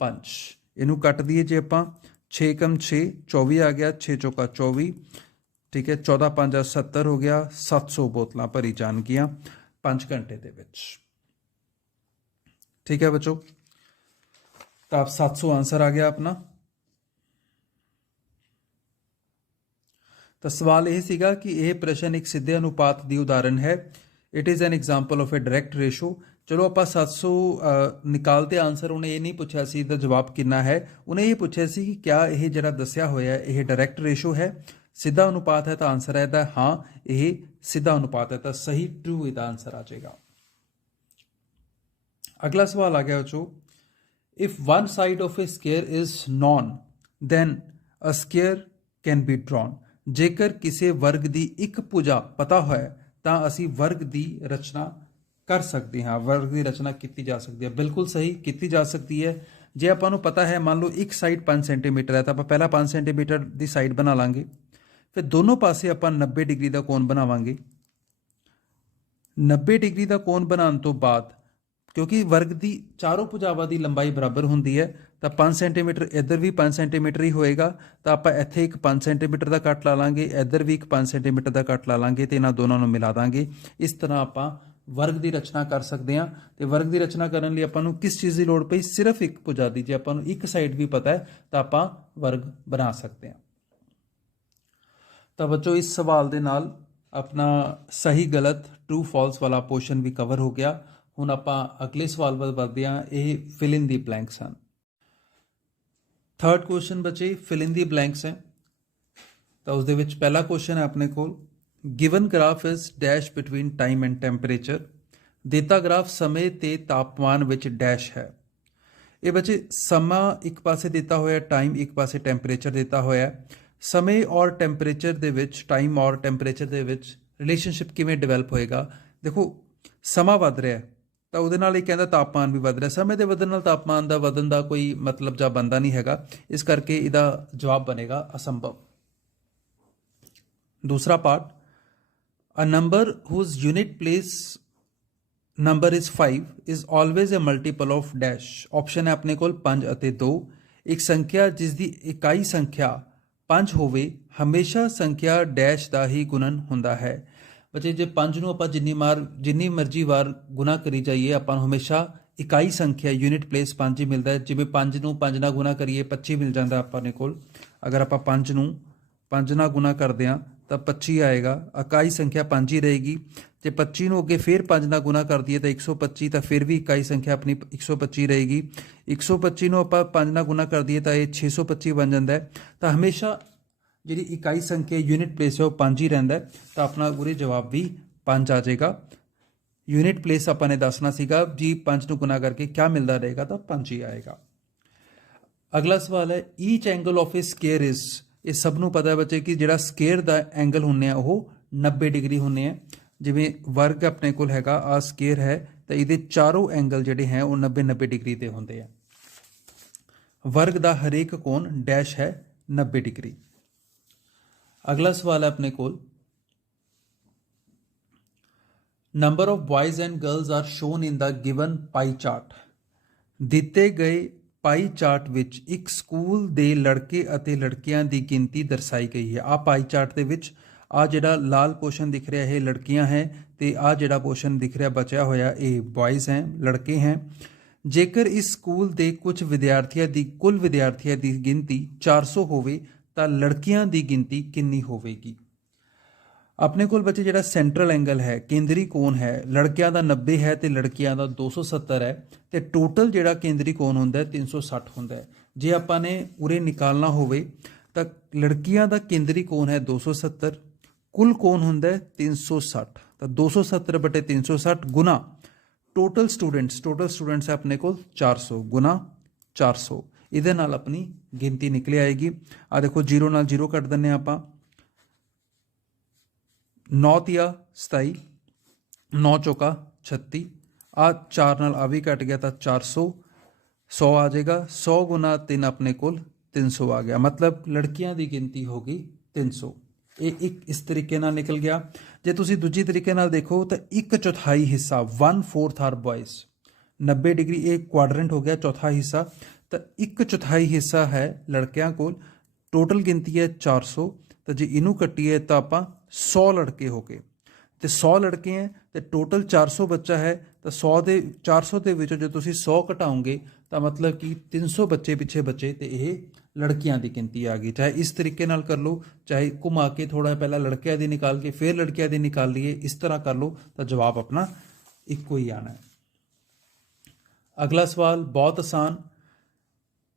5। ਇਹਨੂੰ ਕੱਟ ਦਈਏ ਜੇ ਆਪਾਂ, 6 × 6 24 ਆ ਗਿਆ, 6 ਚੌਕਾ 24, ਠੀਕ ਹੈ, 14 5 70 ਹੋ ਗਿਆ। 700 ਬੋਤਲਾਂ ਭਰੀ ਜਾਣਗੀਆਂ 5 ਘੰਟੇ ਦੇ ਵਿੱਚ। ਠੀਕ है बच्चों, तो आप 700 आंसर आ गया अपना। तो सवाल यह सीगा कि यह प्रश्न एक सीधे अनुपात की उदाहरण है। It is an example of A direct ratio. चलो आप 700 निकालते आंसर, उन्हें ये नहीं पूछा सी दा जवाब कितना है, उन्हें ये पूछा सी कि क्या यह जरा दस्या होया यह डायरैक्ट रेशो है, सीधा अनुपात है। तो आंसर है दा हाँ यह सीधा अनुपात है, तो सही ट्रू इसका आंसर आ जाएगा। अगला सवाल आ गया बच्चों, if one side of a square is known then a square can be drawn. जेकर किसी वर्ग की एक भुजा पता है तो असी वर्ग की रचना कर सकते हैं। वर्ग की रचना की जा सकती है, बिल्कुल सही की जा सकती है। जे आपां पता है, मान लो एक साइड 5 सेंटीमीटर है तो आप पहला 5 सेंटीमीटर की साइड बना लांगे, फिर दोनों पासे आप 90 डिग्री का कोण बनावांगे। 90 डिग्री का कोण बनाने तो बाद, क्योंकि वर्ग की चारों भुजावां की लंबाई बराबर होंदी है, तो 5 सेंटीमीटर इधर भी 5 सेंटीमीटर ही होएगा। तो आप इत्थे एक 5 सेंटीमीटर का कट ला लांगे, इधर भी एक 5 सेंटीमीटर का कट ला लांगे, तो इन्हां दोनों मिला देंगे। इस तरह आप वर्ग की रचना कर सकते हैं। तो वर्ग की रचना करने लिए आपां नूं किस चीज़ की लोड़ पई, सिर्फ एक भुजा की। जे आपां नूं एक साइड भी पता है तो आप वर्ग बना सकते हैं। तो बच्चों इस सवाल के नाल अपना सही गलत ट्रू फॉल्स वाला पोर्शन भी कवर हो गया। ਹੁਣ ਆਪਾਂ अगले सवाल ਵੱਲ ਵਧਦੇ ਹਾਂ। ਇਹ ਫਿਲ ਇਨ ਦੀ ਬਲੈਂਕਸ ਹਨ। ਥਰਡ ਕੁਐਸਚਨ ਬੱਚੇ ਫਿਲ ਇਨ ਦੀ ਬਲੈਂਕਸ ਹੈ। ਤਾਂ ਉਸ ਦੇ ਵਿੱਚ ਪਹਿਲਾ ਕੁਐਸਚਨ ਹੈ ਆਪਣੇ ਕੋਲ, given graph is dash between time and temperature. ਦਿੱਤਾ ਗ੍ਰਾਫ ਸਮੇਂ ਤੇ ਤਾਪਮਾਨ ਵਿੱਚ ਡੈਸ਼ ਹੈ। ਇਹ ਬੱਚੇ ਸਮਾਂ ਇੱਕ ਪਾਸੇ ਦਿੱਤਾ ਹੋਇਆ, ਟਾਈਮ ਇੱਕ ਪਾਸੇ ਟੈਂਪਰੇਚਰ ਦਿੱਤਾ ਹੋਇਆ। ਸਮੇਂ ਔਰ ਟੈਂਪਰੇਚਰ ਦੇ ਵਿੱਚ, ਟਾਈਮ ਔਰ ਟੈਂਪਰੇਚਰ ਦੇ ਵਿੱਚ ਰਿਲੇਸ਼ਨਸ਼ਿਪ ਕਿਵੇਂ ਡਿਵੈਲਪ ਹੋਏਗਾ। ਦੇਖੋ ਸਮਾਂ ਵੱਧ ਰਿਹਾ ਤਾਂ ਉਹਦੇ ਨਾਲ ਇਹ ਕਹਿੰਦਾ ਤਾਪਮਾਨ ਵੀ ਵੱਧ ਰਿਹਾ। ਸਮੇਂ ਦੇ ਵਧਣ ਨਾਲ ਤਾਪਮਾਨ ਦਾ ਵਧਣ ਦਾ ਕੋਈ ਮਤਲਬ ਜਾਂ ਬਣਦਾ ਨਹੀਂ ਹੈਗਾ, ਇਸ ਕਰਕੇ ਇਹਦਾ ਜਵਾਬ ਬਣੇਗਾ ਅਸੰਭਵ। ਦੂਸਰਾ part, a number whose unit place number is 5 is always a multiple of dash। Option ਹੈ ਆਪਣੇ ਕੋਲ 5 ਅਤੇ 2। ਇੱਕ ਸੰਖਿਆ ਜਿਸ ਦੀ ਇਕਾਈ ਸੰਖਿਆ 5 ਹੋਵੇ ਹਮੇਸ਼ਾ ਸੰਖਿਆ ਡੈਸ਼ ਦਾ ਹੀ ਗੁਣਨ ਹੁੰਦਾ ਹੈ। ਬੱਚੇ ਜੇ 5 ਨੂੰ ਆਪਾਂ ਜਿੰਨੀ ਮਰਜ਼ੀ ਵਾਰ ਗੁਣਾ ਕਰੀ ਜਾਈਏ, ਆਪਾਂ ਨੂੰ ਹਮੇਸ਼ਾ ਇਕਾਈ ਸੰਖਿਆ ਯੂਨਿਟ ਪਲੇਸ 5 ਹੀ ਮਿਲਦਾ ਹੈ। ਜਿਵੇਂ 5 ਨੂੰ 5 ਨਾਲ ਗੁਣਾ ਕਰੀਏ 25 ਮਿਲ ਜਾਂਦਾ ਆਪਾਂ ਨੇ ਕੋਲ। ਅਗਰ ਆਪਾਂ 5 ਨੂੰ 5 ਨਾਲ ਗੁਣਾ ਕਰਦੇ ਹਾਂ ਤਾਂ 25 ਆਏਗਾ, ਇਕਾਈ ਸੰਖਿਆ 5 ਹੀ ਰਹੇਗੀ। ਜੇ 25 ਨੂੰ ਅੱਗੇ ਫਿਰ 5 ਨਾਲ ਗੁਣਾ ਕਰ ਦਈਏ ਤਾਂ 125, ਤਾਂ ਫਿਰ ਵੀ ਇਕਾਈ ਸੰਖਿਆ ਆਪਣੀ 125 ਰਹੇਗੀ। 125 ਨੂੰ ਆਪਾਂ 5 ਨਾਲ ਗੁਣਾ ਕਰ ਦਈਏ ਤਾਂ ਇਹ 625 ਬਣ ਜਾਂਦਾ ਹੈ। ਤਾਂ ਹਮੇਸ਼ਾ ਜਿਹੜੀ ਇਕਾਈ ਸੰਖਿਆ ਯੂਨਿਟ ਪਲੇਸ ਹੈ ਉਹ 5 ਹੀ ਰਹਿੰਦਾ। ਤਾਂ ਆਪਣਾ ਉਰੇ ਜਵਾਬ ਵੀ 5 ਆ ਜਾਏਗਾ। ਯੂਨਿਟ ਪਲੇਸ ਆਪਾਂ ਨੇ ਦੱਸਣਾ ਸੀਗਾ ਜੀ, 5 ਨੂੰ ਗੁਣਾ ਕਰਕੇ ਕਿਆ ਮਿਲਦਾ ਰਹੇਗਾ, ਤਾਂ 5 ਹੀ ਆਏਗਾ। ਅਗਲਾ ਸਵਾਲ ਹੈ, each angle of a square is. ਇਹ ਸਭ ਨੂੰ ਪਤਾ ਹੈ ਬੱਚੇ ਕਿ ਜਿਹੜਾ ਸਕੁਅਰ ਦਾ ਐਂਗਲ ਹੁੰਦੇ ਆ ਉਹ 90 ਡਿਗਰੀ ਹੁੰਦੇ ਆ। ਜਿਵੇਂ ਵਰਗ ਆਪਣੇ ਕੋਲ ਹੈਗਾ, ਆ ਸਕੁਅਰ ਹੈ, ਤਾਂ ਇਹਦੇ ਚਾਰੋਂ ਐਂਗਲ ਜਿਹੜੇ ਹੈ ਉਹ 90 ਡਿਗਰੀ ਦੇ ਹੁੰਦੇ ਆ। ਵਰਗ ਦਾ ਹਰੇਕ ਕੋਣ ਡੈਸ਼ ਹੈ 90 ਡਿਗਰੀ। अगला सवाल है अपने कोल, number of boys and girls are shown in the given pie chart. ਦਿੱਤੇ ਗਏ ਪਾਈ ਚਾਰਟ ਵਿੱਚ ਇੱਕ ਸਕੂਲ ਦੇ ਲੜਕੇ ਅਤੇ ਲੜਕੀਆਂ ਦੀ ਗਿਣਤੀ ਦਰਸਾਈ ਗਈ ਹੈ। ਆ ਪਾਈ ਚਾਰਟ ਦੇ ਵਿੱਚ ਆ ਜਿਹੜਾ ਲਾਲ ਪੋਰਸ਼ਨ ਦਿਖ ਰਿਹਾ ਇਹ ਲੜਕੀਆਂ ਹੈ ਤੇ ਆ ਜਿਹੜਾ ਪੋਰਸ਼ਨ ਦਿਖ ਰਿਹਾ ਬਚਿਆ ਹੋਇਆ ਇਹ ਬॉयਜ਼ ਹੈ, ਲੜਕੇ ਹੈ। ਜੇਕਰ ਇਸ ਸਕੂਲ ਦੇ ਕੁਝ ਵਿਦਿਆਰਥੀਆਂ ਦੀ ਕੁੱਲ ਵਿਦਿਆਰਥੀਆਂ ਦੀ ਗਿਣਤੀ 400 ਹੋਵੇ ਤਾਂ ਲੜਕੀਆਂ ਦੀ ਗਿਣਤੀ ਕਿੰਨੀ ਹੋਵੇਗੀ। ਆਪਣੇ ਕੋਲ ਬੱਚੇ ਜਿਹੜਾ ਸੈਂਟਰਲ ਐਂਗਲ ਹੈ, ਕੇਂਦਰੀ ਕੋਣ ਹੈ, ਲੜਕਿਆਂ ਦਾ 90 ਹੈ ਤੇ ਲੜਕੀਆਂ ਦਾ 270 ਹੈ ਤੇ ਟੋਟਲ ਜਿਹੜਾ ਕੇਂਦਰੀ ਕੋਣ ਹੁੰਦਾ ਹੈ 360 ਹੁੰਦਾ ਹੈ। ਜੇ ਆਪਾਂ ਨੇ ਉਰੇ ਨਿਕਾਲਣਾ ਹੋਵੇ ਤਾਂ ਲੜਕੀਆਂ ਦਾ ਕੇਂਦਰੀ ਕੋਣ ਹੈ 270, ਕੁੱਲ ਕੋਣ ਹੁੰਦਾ ਹੈ 360, ਤਾਂ 270 ਬਟੇ 360 ਗੁਣਾ ਟੋਟਲ ਸਟੂਡੈਂਟਸ ਹੈ ਆਪਣੇ ਕੋਲ 400 ਗੁਣਾ 400, ਇਹਦੇ ਨਾਲ ਆਪਣੀ ਗਿਣਤੀ ਨਿਕਲ ਆਏਗੀ। ਆ ਦੇਖੋ 0 ਨਾਲ 0 ਕੱਟ ਦਿੰਦੇ ਹਾਂ ਆਪਾਂ, 9 ਤੀਆ 27, 9 ਚੌਕਾ 36, ਆ 4 ਨਾਲ ਆ ਵੀ ਕੱਟ ਗਿਆ ਤਾਂ 400, 100 ਆ ਜਾਏਗਾ, 100 ਗੁਣਾ 3 ਆਪਣੇ ਕੋਲ 300 ਆ ਗਿਆ, ਮਤਲਬ ਲੜਕੀਆਂ ਦੀ ਗਿਣਤੀ ਹੋ ਗਈ 300। ਇਹ ਇੱਕ ਇਸ ਤਰੀਕੇ ਨਾਲ ਨਿਕਲ ਗਿਆ। ਜੇ ਤੁਸੀਂ ਦੂਜੀ ਤਰੀਕੇ ਨਾਲ ਦੇਖੋ ਤਾਂ 1/4 ਹਿੱਸਾ 1/4 ਆਰ ਬॉयਜ਼, 90 ਡਿਗਰੀ ਇਹ ਕੁਆਡਰੈਂਟ ਹੋ ਗਿਆ, ਚੌਥਾ ਹਿੱਸਾ, ਤਾਂ 1/4 ਹਿੱਸਾ ਹੈ ਲੜਕਿਆਂ ਕੋਲ। ਟੋਟਲ ਗਿਣਤੀ ਹੈ 400, ਤਾਂ ਜੇ ਇਹਨੂੰ ਕੱਟੀਏ ਤਾਂ ਆਪਾਂ 100 ਲੜਕੇ ਹੋ ਗਏ ਤੇ 100 ਲੜਕੇ ਹੈ ਤੇ ਟੋਟਲ 400 ਬੱਚਾ ਹੈ, ਤਾਂ 400 ਦੇ ਵਿੱਚੋਂ ਜੇ ਤੁਸੀਂ 100 ਘਟਾਓਗੇ ਤਾਂ ਮਤਲਬ ਕਿ 300 ਬੱਚੇ ਪਿੱਛੇ ਬਚੇ ਤੇ ਇਹ ਲੜਕੀਆਂ ਦੀ ਗਿਣਤੀ ਆ ਗਈ। ਚਾਹੇ ਇਸ ਤਰੀਕੇ ਨਾਲ ਕਰ ਲਓ, ਚਾਹੇ ਘੁਮਾ ਕੇ ਥੋੜਾ ਪਹਿਲਾਂ ਲੜਕਿਆਂ ਦੀ ਨਿਕਾਲ ਕੇ ਫਿਰ ਲੜਕੀਆਂ ਦੀ ਨਿਕਾਲ ਲਈਏ, ਇਸ ਤਰ੍ਹਾਂ ਕਰ ਲਓ ਤਾਂ ਜਵਾਬ ਆਪਣਾ ਇੱਕੋ ਹੀ ਆਣਾ ਹੈ। ਅਗਲਾ ਸਵਾਲ ਬਹੁਤ ਆਸਾਨ।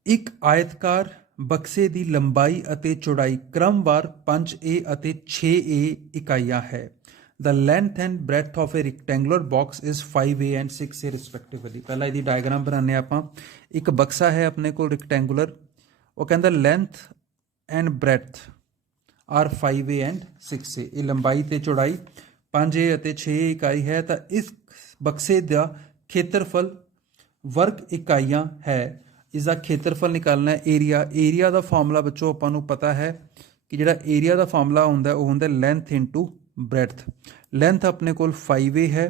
ਇੱਕ ਆਇਤਕਾਰ ਬਕਸੇ ਦੀ ਲੰਬਾਈ ਅਤੇ ਚੌੜਾਈ ਕ੍ਰਮਵਾਰ 5a ਅਤੇ 6a ਇਕਾਈਆਂ ਹੈ। The length and breadth of a rectangular box is 5a and 6a respectively। ਪਹਿਲਾਂ ਇਹਦੀ ਡਾਇਗਰਾਮ ਬਣਾਉਂਦੇ ਆਪਾਂ। ਇੱਕ ਬਕਸਾ ਹੈ ਆਪਣੇ ਕੋਲ ਰੈਕਟੈਂਗੂਲਰ, ਉਹ ਕਹਿੰਦਾ length and breadth are 5a and 6a, ਇਹ ਲੰਬਾਈ ਤੇ ਚੌੜਾਈ 5a ਅਤੇ 6a ਇਕਾਈ ਹੈ। ਤਾਂ ਇਸ ਬਕਸੇ ਦਾ ਖੇਤਰਫਲ ਵਰਗ ਇਕਾਈਆਂ ਹੈ। ਇਸ ਦਾ ਖੇਤਰਫਲ ਨਿਕਾਲਣਾ ਹੈ। ਏਰੀਆ ਦਾ ਫਾਰਮੂਲਾ ਬੱਚੋ ਆਪਾਂ ਨੂੰ ਪਤਾ ਹੈ ਕਿ ਜਿਹੜਾ ਏਰੀਆ ਦਾ ਫਾਰਮੂਲਾ ਹੁੰਦਾ ਉਹ ਹੁੰਦਾ ਲੈਂਥ ਇਨਟੂ ਬ੍ਰੈਥ। ਲੈਂਥ ਆਪਣੇ ਕੋਲ 5a ਹੈ,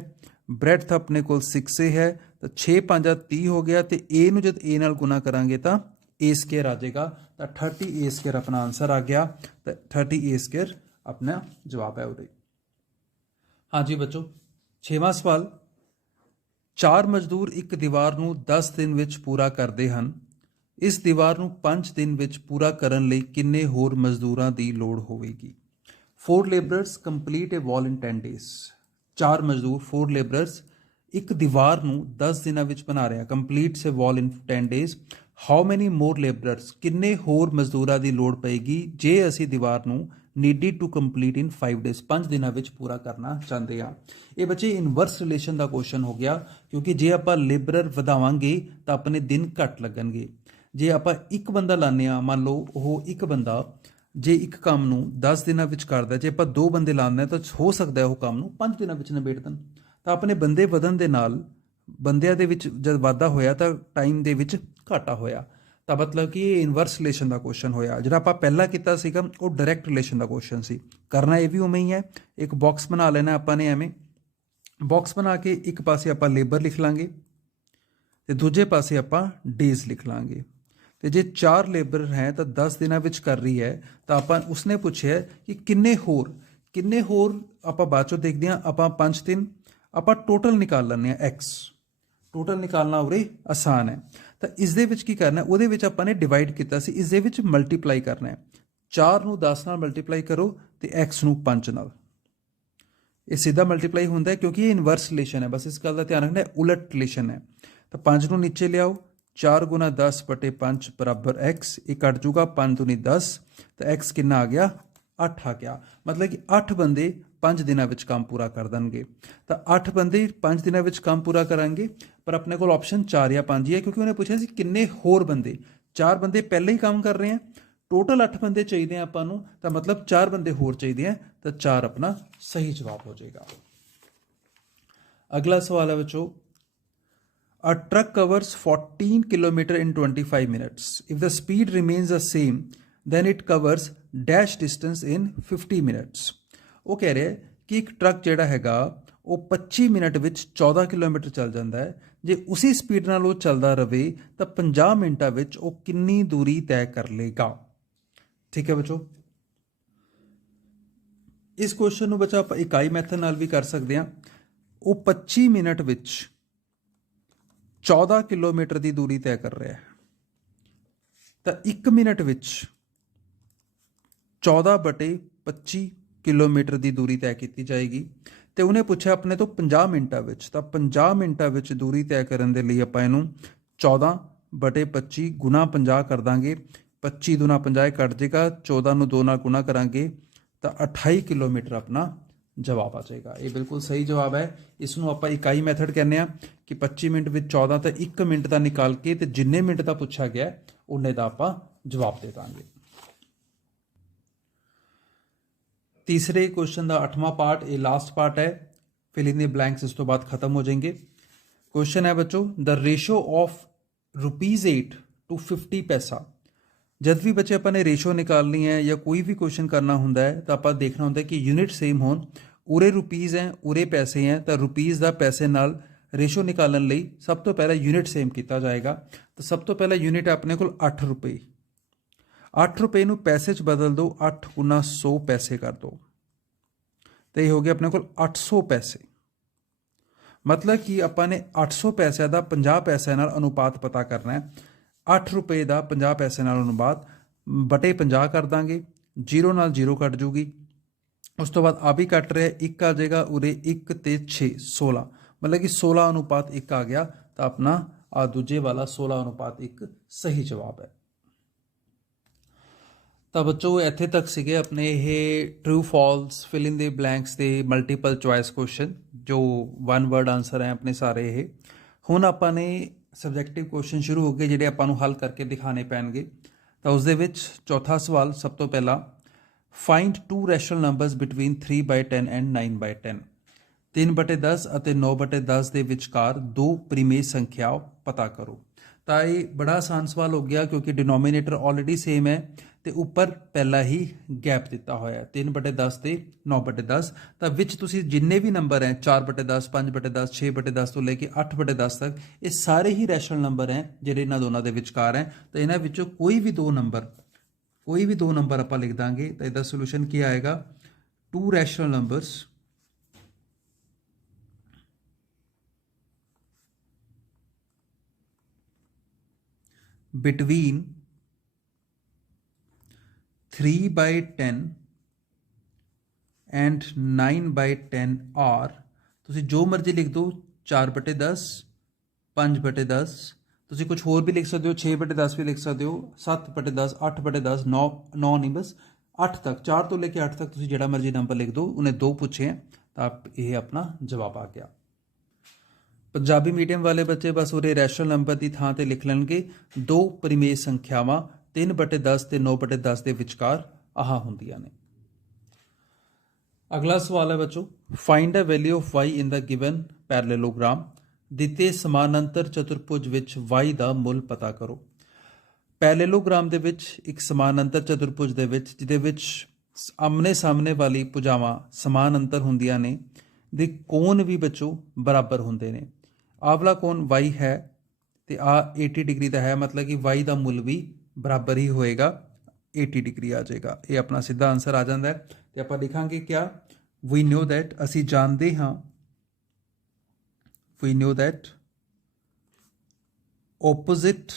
ਬ੍ਰੈਥ ਆਪਣੇ ਕੋਲ 6a ਹੈ, ਤਾਂ 6 5 30 ਹੋ ਗਿਆ ਤੇ a ਨੂੰ ਜਦ a ਨਾਲ ਗੁਣਾ ਕਰਾਂਗੇ ਤਾਂ a ਸਕੁਅਰ ਆ ਜਾਏਗਾ, ਤਾਂ 30a ਸਕੁਅਰ ਆਪਣਾ ਆਨਸਰ ਆ ਗਿਆ। ਤਾਂ 30a ਸਕੁਅਰ ਆਪਣਾ ਜਵਾਬ ਹੈ ਉਹਦੇ। ਹਾਂਜੀ ਬੱਚੋ, 6ਵਾਂ ਸਵਾਲ। 4 ਮਜ਼ਦੂਰ ਇੱਕ ਦੀਵਾਰ ਨੂੰ 10 ਦਿਨ ਵਿੱਚ ਪੂਰਾ ਕਰਦੇ ਹਨ। ਇਸ ਦੀਵਾਰ ਨੂੰ 5 ਦਿਨ ਵਿੱਚ ਪੂਰਾ ਕਰਨ ਲਈ ਕਿੰਨੇ ਹੋਰ ਮਜ਼ਦੂਰਾਂ ਦੀ ਲੋੜ ਹੋਵੇਗੀ। 4 laborers complete a wall in 10 days। 4 ਮਜ਼ਦੂਰ 4 laborers ਇੱਕ ਦੀਵਾਰ ਨੂੰ 10 ਦਿਨਾਂ ਵਿੱਚ ਬਣਾ ਰਿਹਾ, completes a wall in 10 days। How many more laborers, ਕਿੰਨੇ ਹੋਰ ਮਜ਼ਦੂਰਾਂ ਦੀ ਲੋੜ ਪਏਗੀ ਜੇ ਅਸੀਂ ਦੀਵਾਰ ਨੂੰ needed to complete in 5 days, 5 ਦਿਨਾਂ ਵਿੱਚ ਪੂਰਾ ਕਰਨਾ ਚਾਹੁੰਦੇ ਹਾਂ। ਇਹ ਬੱਚੇ ਇਨਵਰਸ ਰਿਲੇਸ਼ਨ ਦਾ ਕੁਐਸਚਨ ਹੋ ਗਿਆ, ਕਿਉਂਕਿ ਜੇ ਆਪਾਂ ਲੇਬਰਰ ਵਧਾਵਾਂਗੇ ਤਾਂ ਆਪਣੇ ਦਿਨ ਘੱਟ ਲੱਗਣਗੇ। ਜੇ ਆਪਾਂ ਇੱਕ ਬੰਦਾ ਲਾਉਂਦੇ ਹਾਂ, ਮੰਨ ਲਓ ਉਹ ਇੱਕ ਬੰਦਾ ਜੇ ਇੱਕ ਕੰਮ ਨੂੰ 10 ਦਿਨਾਂ ਵਿੱਚ ਕਰਦਾ, ਜੇ ਆਪਾਂ 2 ਬੰਦੇ ਲਾਉਂਦੇ ਹਾਂ ਤਾਂ ਹੋ ਸਕਦਾ ਉਹ ਕੰਮ ਨੂੰ 5 ਦਿਨਾਂ ਵਿੱਚ ਨਿਬੇੜ ਦੇਣ। ਤਾਂ ਆਪਣੇ ਬੰਦੇ ਵਧਣ ਦੇ ਨਾਲ ਬੰਦਿਆਂ ਦੇ ਵਿੱਚ ਜਦ ਵਾਧਾ ਹੋਇਆ ਤਾਂ ਟਾਈਮ ਦੇ ਵਿੱਚ ਘਾਟਾ ਹੋਇਆ, ਤਾਂ ਮਤਲਬ ਕਿ ਇਹ ਇਨਵਰਸ ਰਿਲੇਸ਼ਨ ਦਾ ਕੁਐਸਚਨ ਹੋਇਆ। ਜਿਹੜਾ ਆਪਾਂ ਪਹਿਲਾਂ ਕੀਤਾ ਸੀਗਾ ਉਹ ਡਾਇਰੈਕਟ ਰਿਲੇਸ਼ਨ ਦਾ ਕੁਐਸਚਨ ਸੀ। ਕਰਨਾ ਇਹ ਵੀ ਉਵੇਂ ਹੀ ਹੈ। ਇੱਕ ਬਾਕਸ ਬਣਾ ਲੈਣਾ ਆਪਾਂ ਨੇ, ਐਵੇਂ ਬਾਕਸ ਬਣਾ ਕੇ ਇੱਕ ਪਾਸੇ ਆਪਾਂ ਲੇਬਰ ਲਿਖ ਲਾਂਗੇ ਤੇ ਦੂਜੇ ਪਾਸੇ ਆਪਾਂ ਡੇਜ਼ ਲਿਖ ਲਾਂਗੇ। ਤੇ ਜੇ 4 ਲੇਬਰ ਹੈ ਤਾਂ 10 ਦਿਨਾਂ ਵਿੱਚ ਕਰ ਰਹੀ ਹੈ, ਤਾਂ ਆਪਾਂ ਉਸਨੇ ਪੁੱਛਿਆ ਕਿ ਕਿੰਨੇ ਹੋਰ ਆਪਾਂ ਬਾਅਦ ਚੋਂ ਦੇਖਦੇ ਹਾਂ। ਆਪਾਂ 5 ਦਿਨ ਆਪਾਂ ਟੋਟਲ ਨਿਕਾਲ ਲੈਂਦੇ ਹਾਂ, x ਟੋਟਲ ਨਿਕਾਲਣਾ ਉਰੇ ਆਸਾਨ ਹੈ। ਤਾਂ ਇਸ ਦੇ ਵਿੱਚ ਕੀ ਕਰਨਾ, ਉਹਦੇ ਵਿੱਚ ਆਪਾਂ ਨੇ ਡਿਵਾਈਡ ਕੀਤਾ ਸੀ, ਇਸ ਦੇ ਵਿੱਚ ਮਲਟੀਪਲਾਈ ਕਰਨਾ ਹੈ। 4 ਨੂੰ 10 ਨਾਲ ਮਲਟੀਪਲਾਈ ਕਰੋ ਤੇ x ਨੂੰ 5 ਨਾਲ, ਇਹ ਸਿੱਧਾ ਮਲਟੀਪਲਾਈ ਹੁੰਦਾ ਹੈ ਕਿਉਂਕਿ ਇਹ ਇਨਵਰਸ ਰਿਲੇਸ਼ਨ ਹੈ। ਬਸ ਇਸ ਗੱਲ ਦਾ ਧਿਆਨ ਰੱਖਣਾ, ਉਲਟ ਰਿਲੇਸ਼ਨ ਹੈ। ਤਾਂ 5 ਨੂੰ ਨੀਚੇ ਲਿਆਓ, 4 ਗੁਣਾ 10 ਬਟੇ 5 ਬਰਾਬਰ x, ਇਹ ਕੱਟ ਜੂਗਾ 5 ਦੂਣੀ 10, ਤਾਂ x ਕਿੰਨਾ ਆ ਗਿਆ 8 ਆ ਗਿਆ। ਮਤਲਬ ਕਿ 8 ਬੰਦੇ 5 ਦਿਨਾਂ ਵਿੱਚ ਕੰਮ ਪੂਰਾ ਕਰ ਦੇਣਗੇ। ਤਾਂ 8 ਬੰਦੇ 5 ਦਿਨਾਂ ਵਿੱਚ ਕੰਮ ਪੂਰਾ ਕਰਾਂਗੇ, ਪਰ ਆਪਣੇ ਕੋਲ ਆਪਸ਼ਨ 4 ਜਾਂ 5 ਹੀ ਹੈ ਕਿਉਂਕਿ ਉਹਨੇ ਪੁੱਛਿਆ ਸੀ ਕਿੰਨੇ ਹੋਰ ਬੰਦੇ। 4 ਬੰਦੇ ਪਹਿਲਾਂ ਹੀ ਕੰਮ ਕਰ ਰਹੇ ਆ, ਟੋਟਲ 8 ਬੰਦੇ ਚਾਹੀਦੇ ਆ ਆਪਾਂ ਨੂੰ, ਤਾਂ ਮਤਲਬ 4 ਬੰਦੇ ਹੋਰ ਚਾਹੀਦੇ ਆ, ਤਾਂ 4 ਆਪਣਾ ਸਹੀ ਜਵਾਬ ਹੋ ਜਾਏਗਾ। ਅਗਲਾ ਸਵਾਲ ਹੈ ਬੱਚੋ, A truck covers 14 km in 25 minutes. If the speed remains the same, then it covers dash distance in 50 minutes. ਉਹ ਕਹਿ ਰਿਹਾ ਕਿ ਇੱਕ ਟਰੱਕ ਜਿਹੜਾ ਹੈਗਾ ਉਹ 25 ਮਿੰਟ ਵਿੱਚ 14 ਕਿਲੋਮੀਟਰ ਚੱਲ ਜਾਂਦਾ ਹੈ। ਜੇ ਉਸੇ ਸਪੀਡ ਨਾਲ ਉਹ ਚੱਲਦਾ ਰਹੇ ਤਾਂ 50 ਮਿੰਟਾਂ ਵਿੱਚ ਉਹ ਕਿੰਨੀ ਦੂਰੀ ਤੈਅ ਕਰ ਲੇਗਾ। ਠੀਕ ਹੈ ਬੱਚੋ। ਇਸ ਕੁਐਸਚਨ ਨੂੰ ਬੱਚਾ ਆਪਾਂ ਇਕਾਈ ਮੈਥਡ ਨਾਲ ਵੀ ਕਰ ਸਕਦੇ ਹਾਂ। ਉਹ 25 ਮਿੰਟ ਵਿੱਚ 14 ਕਿਲੋਮੀਟਰ ਦੀ ਦੂਰੀ ਤੈਅ ਕਰ ਰਿਹਾ ਹੈ ਤਾਂ 1 ਮਿੰਟ ਵਿੱਚ 14/25 ਕਿਲੋਮੀਟਰ ਦੀ ਦੂਰੀ ਤੈਅ ਕੀਤੀ ਜਾਏਗੀ। ਤੇ ਉਹਨੇ ਪੁੱਛਿਆ ਆਪਣੇ ਤੋਂ 50 ਮਿੰਟਾਂ ਵਿੱਚ, ਤਾਂ 50 ਮਿੰਟਾਂ ਵਿੱਚ ਦੂਰੀ ਤੈਅ ਕਰਨ ਦੇ ਲਈ ਆਪਾਂ ਇਹਨੂੰ 14/25 ਗੁਣਾ 50 ਕਰ ਦਾਂਗੇ। 25 ਦੂਣਾ 50 ਕੱਟ ਜਾਏਗਾ, 14 ਨੂੰ 2 ਨਾਲ ਗੁਣਾ ਕਰਾਂਗੇ ਤਾਂ 28 ਕਿਲੋਮੀਟਰ ਆਪਣਾ ਜਵਾਬ ਆ ਜਾਏਗਾ। ਇਹ ਬਿਲਕੁਲ ਸਹੀ ਜਵਾਬ ਹੈ। ਇਸ ਨੂੰ ਆਪਾਂ ਇਕਾਈ ਮੈਥਡ ਕਹਿੰਦੇ ਆ ਕਿ 25 ਮਿੰਟ ਵਿੱਚ 14 ਤਾਂ 1 ਮਿੰਟ ਦਾ ਨਿਕਾਲ ਕੇ ਤੇ ਜਿੰਨੇ ਮਿੰਟ ਦਾ ਪੁੱਛਿਆ ਗਿਆ ਉਹਨੇ ਦਾ ਆਪਾਂ ਜਵਾਬ ਦੇ ਦਾਂਗੇ। तीसरे क्वेश्चन का 8वां पार्ट, ये लास्ट पार्ट है, फिल इन द ब्लैंक्स इस तो बाद खत्म हो जाएंगे। क्वेश्चन है बच्चों, द रेशो ऑफ ₹8 to 50 पैसा। जब भी बच्चे अपन ने रेशो निकालनी है या कोई भी क्वेश्चन करना होंगे तो आप देखना होंगे कि यूनिट सेम हो, उरे रुपीज़ हैं उरे पैसे हैं, तो रुपीज़ का पैसे नाल रेशो निकालने लई सब तो पहले यूनिट सेम किया जाएगा। तो सब तो पहले यूनिट अपने को 8 रुपये, 8 रुपये ਨੂੰ ਪੈਸੇ 'ਚ ਬਦਲ ਦਿਓ, 8 ਗੁਣਾ 100 ਪੈਸੇ ਕਰ ਦਿਓ ਤੇ ਇਹ ਹੋ ਗਿਆ ਆਪਣੇ ਕੋਲ 800 ਪੈਸੇ। ਮਤਲਬ ਕਿ ਆਪਾਂ ਨੇ 800 ਪੈਸਿਆਂ ਦਾ 50 ਪੈਸਿਆਂ ਨਾਲ ਅਨੁਪਾਤ ਪਤਾ ਕਰਨਾ ਹੈ। 8 ਰੁਪਏ ਦਾ 50 ਪੈਸੇ ਨਾਲ ਅਨੁਪਾਤ ਬਟੇ 50 ਕਰ ਦਾਂਗੇ, 0 ਨਾਲ 0 ਕੱਟ ਜੂਗੀ। ਉਸ ਤੋਂ ਬਾਅਦ ਆ ਵੀ ਕੱਟ ਰਿਹਾ, 1 ਆ ਜਾਏਗਾ ਉਰੇ, 1 ਤੇ 6 16, ਮਤਲਬ ਕਿ 16 ਅਨੁਪਾਤ 1 ਆ ਗਿਆ ਤਾਂ ਆਪਣਾ ਆ ਦੂਜੇ ਵਾਲਾ 16 ਅਨੁਪਾਤ 1 ਸਹੀ ਜਵਾਬ ਹੈ। ਤਾਂ ਬੱਚੋ ਇੱਥੇ ਤੱਕ ਸੀਗੇ ਆਪਣੇ ਇਹ ਟਰੂ ਫਾਲਸ ਫਿਲ ਇਨ ਦੇ ਬਲੈਂਕਸ ਦੇ ਮਲਟੀਪਲ ਚੁਆਇਸ ਕੁਐਸਚਨ ਜੋ 1 ਵਰਡ ਆਨਸਰ ਹੈ ਆਪਣੇ ਸਾਰੇ। ਇਹ ਹੁਣ ਆਪਾਂ ਨੇ ਸਬਜੈਕਟਿਵ ਕੁਐਸਚਨ ਸ਼ੁਰੂ ਹੋ ਗਏ ਜਿਹੜੇ ਆਪਾਂ ਨੂੰ ਹੱਲ ਕਰਕੇ ਦਿਖਾਣੇ ਪੈਣਗੇ। ਤਾਂ ਉਸ ਦੇ ਵਿੱਚ ਚੌਥਾ ਸਵਾਲ ਸਭ ਤੋਂ ਪਹਿਲਾਂ, find 2 rational numbers between 3/10 and 9/10। 3/10 ਅਤੇ 9/10 ਦੇ ਵਿਚਕਾਰ 2 ਪਰਿਮੇਯ ਸੰਖਿਆ ਪਤਾ ਕਰੋ। ਤਾਂ ਇਹ ਬੜਾ ਆਸਾਨ ਸਵਾਲ ਹੋ ਗਿਆ ਕਿਉਂਕਿ ਡਿਨੋਮੀਨੇਟਰ ਆਲਰੇਡੀ ਸੇਮ ਹੈ ਤੇ ਉੱਪਰ ਪਹਿਲਾਂ ਹੀ ਗੈਪ ਦਿੱਤਾ ਹੋਇਆ 3/10 ਤੇ 9/10। ਤਾਂ ਵਿੱਚ ਤੁਸੀਂ ਜਿੰਨੇ ਵੀ ਨੰਬਰ ਹੈ 4/10, 5/10, 6/10 ਤੋਂ ਲੈ ਕੇ 8/10 ਤੱਕ ਇਹ ਸਾਰੇ ਹੀ ਰੈਸ਼ਨਲ ਨੰਬਰ ਹੈ ਜਿਹੜੇ ਇਹਨਾਂ ਦੋਨਾਂ ਦੇ ਵਿਚਕਾਰ ਹੈ। ਤਾਂ ਇਹਨਾਂ ਵਿੱਚੋਂ ਕੋਈ ਵੀ ਦੋ ਨੰਬਰ ਆਪਾਂ ਲਿਖ ਦਾਂਗੇ ਤਾਂ ਇਹਦਾ ਸੋਲੂਸ਼ਨ ਕੀ ਆਏਗਾ, 2 rational numbers between 3/10 and 9/10 are, ਤੁਸੀਂ ਜੋ ਮਰਜ਼ੀ ਲਿਖ ਦਿਓ, 4/10, 5/10, ਤੁਸੀਂ ਕੁਝ ਹੋਰ ਵੀ ਲਿਖ ਸਕਦੇ ਹੋ, 6/10 ਵੀ ਲਿਖ ਸਕਦੇ ਹੋ, 7/10, 8/10, 9 ਨਹੀਂ ਬਸ 8 ਤੱਕ, 4 ਤੋਂ ਲੈ ਕੇ 8 ਤੱਕ ਤੁਸੀਂ ਜਿਹੜਾ ਮਰਜ਼ੀ ਨੰਬਰ ਲਿਖ ਦਿਓ। ਉਹਨੇ 2 ਪੁੱਛੇ ਤਾਂ ਇਹ ਆਪਣਾ ਜਵਾਬ ਆ ਗਿਆ। ਪੰਜਾਬੀ ਮੀਡੀਅਮ ਵਾਲੇ ਬੱਚੇ ਬਸ ਉਹਦੇ ਰੈਸ਼ਨਲ ਨੰਬਰ ਦੀ ਥਾਂ ਤੇ ਲਿਖ ਲੈਣਗੇ 2 ਪਰਿਮੇਯ ਸੰਖਿਆਵਾਂ 3/10 ਤੇ 9/10 ਦੇ ਵਿਚਕਾਰ ਆਹ ਹੁੰਦੀਆਂ ਨੇ। ਅਗਲਾ ਸਵਾਲ ਹੈ ਬੱਚੋ, find a value of y in the given parallelogram. ਦਿੱਤੇ ਸਮਾਨਾਂਤਰ ਚਤੁਰਭੁਜ ਵਿੱਚ y ਦਾ ਮੁੱਲ ਪਤਾ ਕਰੋ। ਪੈਰਲਲੋਗ੍ਰਾਮ ਦੇ ਵਿੱਚ ਇੱਕ ਸਮਾਨਾਂਤਰ ਚਤੁਰਭੁਜ ਦੇ ਵਿੱਚ ਜਿਹਦੇ ਵਿੱਚ ਆਮਨੇ ਸਾਹਮਣੇ ਵਾਲੀ ਭੁਜਾਵਾਂ ਸਮਾਨਾਂਤਰ ਹੁੰਦੀਆਂ ਨੇ ਦੇ ਕੋਣ ਵੀ ਬੱਚੋ ਬਰਾਬਰ ਹੁੰਦੇ ਨੇ। ਆਹ ਵਾਲਾ ਕੋਣ y ਹੈ ਤੇ ਆ 80 ਡਿਗਰੀ ਦਾ ਹੈ, ਮਤਲਬ ਕਿ y ਦਾ ਮੁੱਲ ਵੀ ਬਰਾਬਰ ਹੀ ਹੋਏਗਾ, 80 ਡਿਗਰੀ ਆ ਜਾਏਗਾ। ਇਹ ਆਪਣਾ ਸਿੱਧਾ ਆਨਸਰ ਆ ਜਾਂਦਾ ਹੈ ਤੇ ਆਪਾਂ ਲਿਖਾਂਗੇ ਕਿਆ, ਵੀ ਨੋ ਦੈਟ, ਅਸੀਂ ਜਾਣਦੇ ਹਾਂ, we know that opposite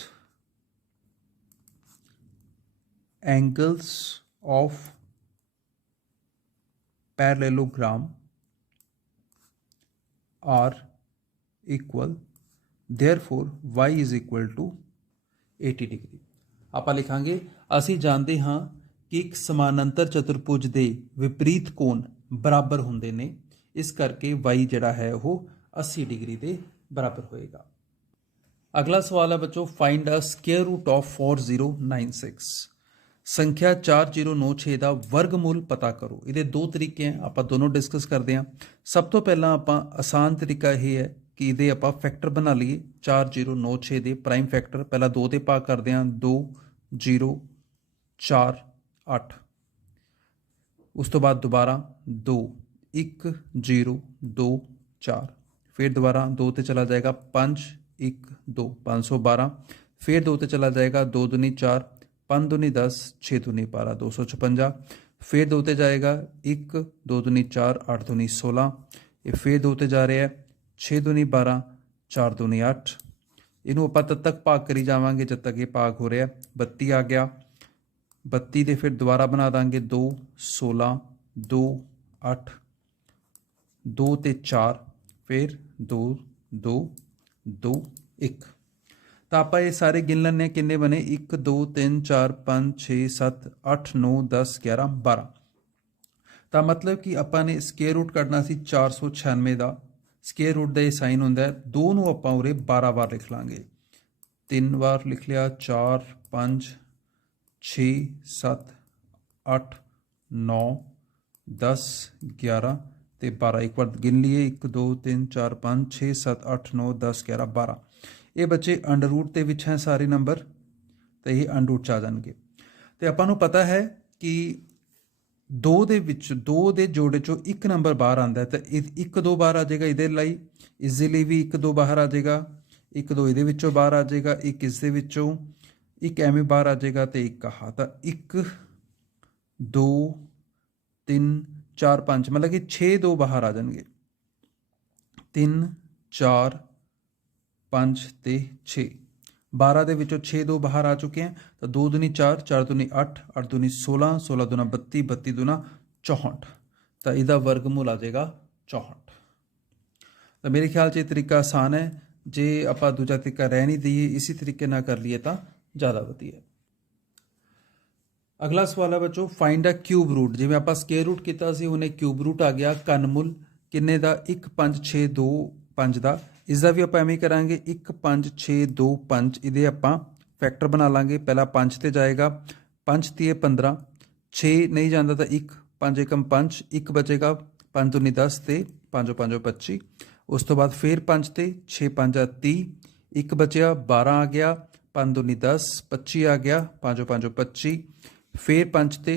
angles of parallelogram are equal, therefore y is equal to 80 degree. ਆਪਾਂ ਲਿਖਾਂਗੇ ਅਸੀਂ ਜਾਣਦੇ ਹਾਂ ਕਿ ਇੱਕ ਸਮਾਨਾਂਤਰ ਚਤੁਰਭੁਜ ਦੇ ਵਿਪਰੀਤ ਕੋਣ ਬਰਾਬਰ ਹੁੰਦੇ ਨੇ, ਇਸ ਕਰਕੇ y ਜਿਹੜਾ ਹੈ ਉਹ 80 ਡਿਗਰੀ ਦੇ ਬਰਾਬਰ ਹੋਏਗਾ। ਅਗਲਾ ਸਵਾਲ ਹੈ ਬੱਚੋ, find a square root of 4096। ਸੰਖਿਆ 4096 ਦਾ ਵਰਗਮੂਲ ਪਤਾ ਕਰੋ। ਇਹਦੇ ਦੋ ਤਰੀਕੇ ਹੈ, ਆਪਾਂ ਦੋਨੋਂ ਡਿਸਕਸ ਕਰਦੇ ਹਾਂ। ਸਭ ਤੋਂ ਪਹਿਲਾਂ ਆਪਾਂ ਆਸਾਨ ਤਰੀਕਾ ਇਹ ਹੈ ਕਿ ਇਹਦੇ ਆਪਾਂ ਫੈਕਟਰ ਬਣਾ ਲਈਏ। 4096 ਦੇ ਪ੍ਰਾਈਮ ਫੈਕਟਰ ਪਹਿਲਾਂ 2 ਦੇ ਭਾਗ ਕਰਦੇ ਹਾਂ, 2 0 4 8, ਉਸ ਤੋਂ ਬਾਅਦ ਦੁਬਾਰਾ 2 1 0 2 4, फिर दोबारा 2 ते चला जाएगा 5 1 2 512, फिर 2 ते चला जाएगा 2 दूनी 4 5 दूनी 10 6 दूनी 12 256, फिर 2 ते जाएगा 1 2 दूनी 4 8 दूनी 16, ये फिर 2 ते जा रहा है 6 दूनी 12 4 दूनी 8, ਇਹਨੂੰ ਆਪਾਂ ਤਦ ਤੱਕ ਭਾਗ ਕਰੀ ਜਾਵਾਂਗੇ ਜਦ ਤੱਕ ਇਹ ਭਾਗ ਹੋ ਰਿਹਾ। 32 ਆ ਗਿਆ, 32 ਦੇ ਫਿਰ ਦੁਬਾਰਾ ਬਣਾ ਦਾਂਗੇ 2 16 2 8 2 ਤੇ 4 ਫਿਰ 2 2 2 1। ਤਾਂ ਆਪਾਂ ਇਹ ਸਾਰੇ ਗਿਣ ਲੈਂਦੇ ਹਾਂ, ਕਿੰਨੇ ਬਣੇ 1 2 3 4 5 6 7 8 9 10 11 12। ਤਾਂ ਮਤਲਬ ਕਿ ਆਪਾਂ ਨੇ ਸਕੁਏਅਰ ਰੂਟ ਕੱਢਣਾ ਸੀ 496 ਦਾ। ਸਕੁਏਅਰ ਰੂਟ ਦਾ ਇਹ ਸਾਈਨ ਹੁੰਦਾ ਹੈ, 2 ਨੂੰ ਆਪਾਂ ਉਰੇ 12 ਵਾਰ ਲਿਖ ਲਾਂਗੇ। 3 ਵਾਰ ਲਿਖ ਲਿਆ, 4 5 6 7 8 9 10 11 ਤੇ 12। ਇੱਕ ਵਾਰ ਗਿਣ ਲਈਏ 1 2 3 4 5 6 7 8 9 10 11 12। ਇਹ ਬੱਚੇ ਅੰਡਰ ਰੂਟ ਦੇ ਵਿੱਚ ਹੈ ਸਾਰੇ ਨੰਬਰ, ਤੇ ਇਹ ਅੰਡਰ ਰੂਟ 'ਚ ਆ ਜਾਣਗੇ। ਤੇ ਆਪਾਂ ਨੂੰ ਪਤਾ ਹੈ ਕਿ 2 ਦੇ ਵਿੱਚ 2 ਦੇ ਜੋੜੇ 'ਚੋਂ ਇੱਕ ਨੰਬਰ ਬਾਹਰ ਆਉਂਦਾ, ਤਾਂ 1 2 ਬਾਹਰ ਆ ਜਾਏਗਾ। ਇਹਦੇ ਲਈ ਇਸ ਦੇ ਲਈ ਵੀ 1 2 ਬਾਹਰ ਆ ਜਾਏਗਾ, 1 2 ਇਹਦੇ ਵਿੱਚੋਂ ਬਾਹਰ ਆ ਜਾਏਗਾ, ਇੱਕ ਇਸ ਦੇ ਵਿੱਚੋਂ, ਇੱਕ ਐਵੇਂ ਬਾਹਰ ਆ ਜਾਏਗਾ, ਤੇ ਇੱਕ ਆਹ। ਤਾਂ 1 2 3 4 5 ਮਤਲਬ ਕਿ 6 2 ਬਾਹਰ ਆ ਜਾਣਗੇ। 3 4 5 ਤੇ 6, 12 ਦੇ ਵਿੱਚੋਂ 6 2 ਬਾਹਰ ਆ ਚੁੱਕੇ हैं। ਤਾਂ 2 दूनी 4 4 दूनी 8 8 दूनी 16 16 दूना 32 32 दूना 64। ਤਾਂ ਇਹਦਾ ਵਰਗਮੂਲ ਆ ਜਾਏਗਾ 64। ਤਾਂ ਮੇਰੇ ਖਿਆਲ 'ਚ ਇਹ ਤਰੀਕਾ ਆਸਾਨ ਹੈ। ਜੇ ਆਪਾਂ ਦੂਜਾ ਤਰੀਕਾ ਰਹਿ ਨਹੀਂ ਦਈਏ, ਇਸੇ ਤਰੀਕੇ ਨਾਲ ਕਰ ਲਈਏ ਤਾਂ ਜ਼ਿਆਦਾ ਵਧੀਆ। ਅਗਲਾ ਸਵਾਲ ਹੈ ਬੱਚੋ, ਫਾਈਂਡ ਅ ਕਿਊਬ ਰੂਟ। ਜਿਵੇਂ ਆਪਾਂ ਸਕੁਏਅਰ ਰੂਟ ਕੀਤਾ ਸੀ, ਉਹਨੇ ਕਿਊਬ ਰੂਟ ਆ ਗਿਆ ਘਨਮੂਲ ਕਿੰਨੇ ਦਾ 1 5 6 2 5 ਦਾ। ਇਸ ਦਾ ਵੀ ਆਪਾਂ ਐਵੇਂ ਕਰਾਂਗੇ 1 5 6 2 5। ਇਹਦੇ ਆਪਾਂ ਫੈਕਟਰ ਬਣਾ ਲਾਂਗੇ। ਪਹਿਲਾਂ 5 ਤੇ ਜਾਏਗਾ, 5 ਤੀਏ 15, 6 ਨਹੀਂ ਜਾਂਦਾ ਤਾਂ 1 5 ਏਕਮ 5, 1 ਬਚੇਗਾ 5 दूनी 10 ਤੇ 5 5 25। ਉਸ ਤੋਂ ਬਾਅਦ ਫਿਰ 5 ਤੇ 6 5 30, 1 ਬਚਿਆ 12 ਆ ਗਿਆ, 5 दूनी 10 25 ਆ ਗਿਆ, 5 5 25। ਫਿਰ 5 ਤੇ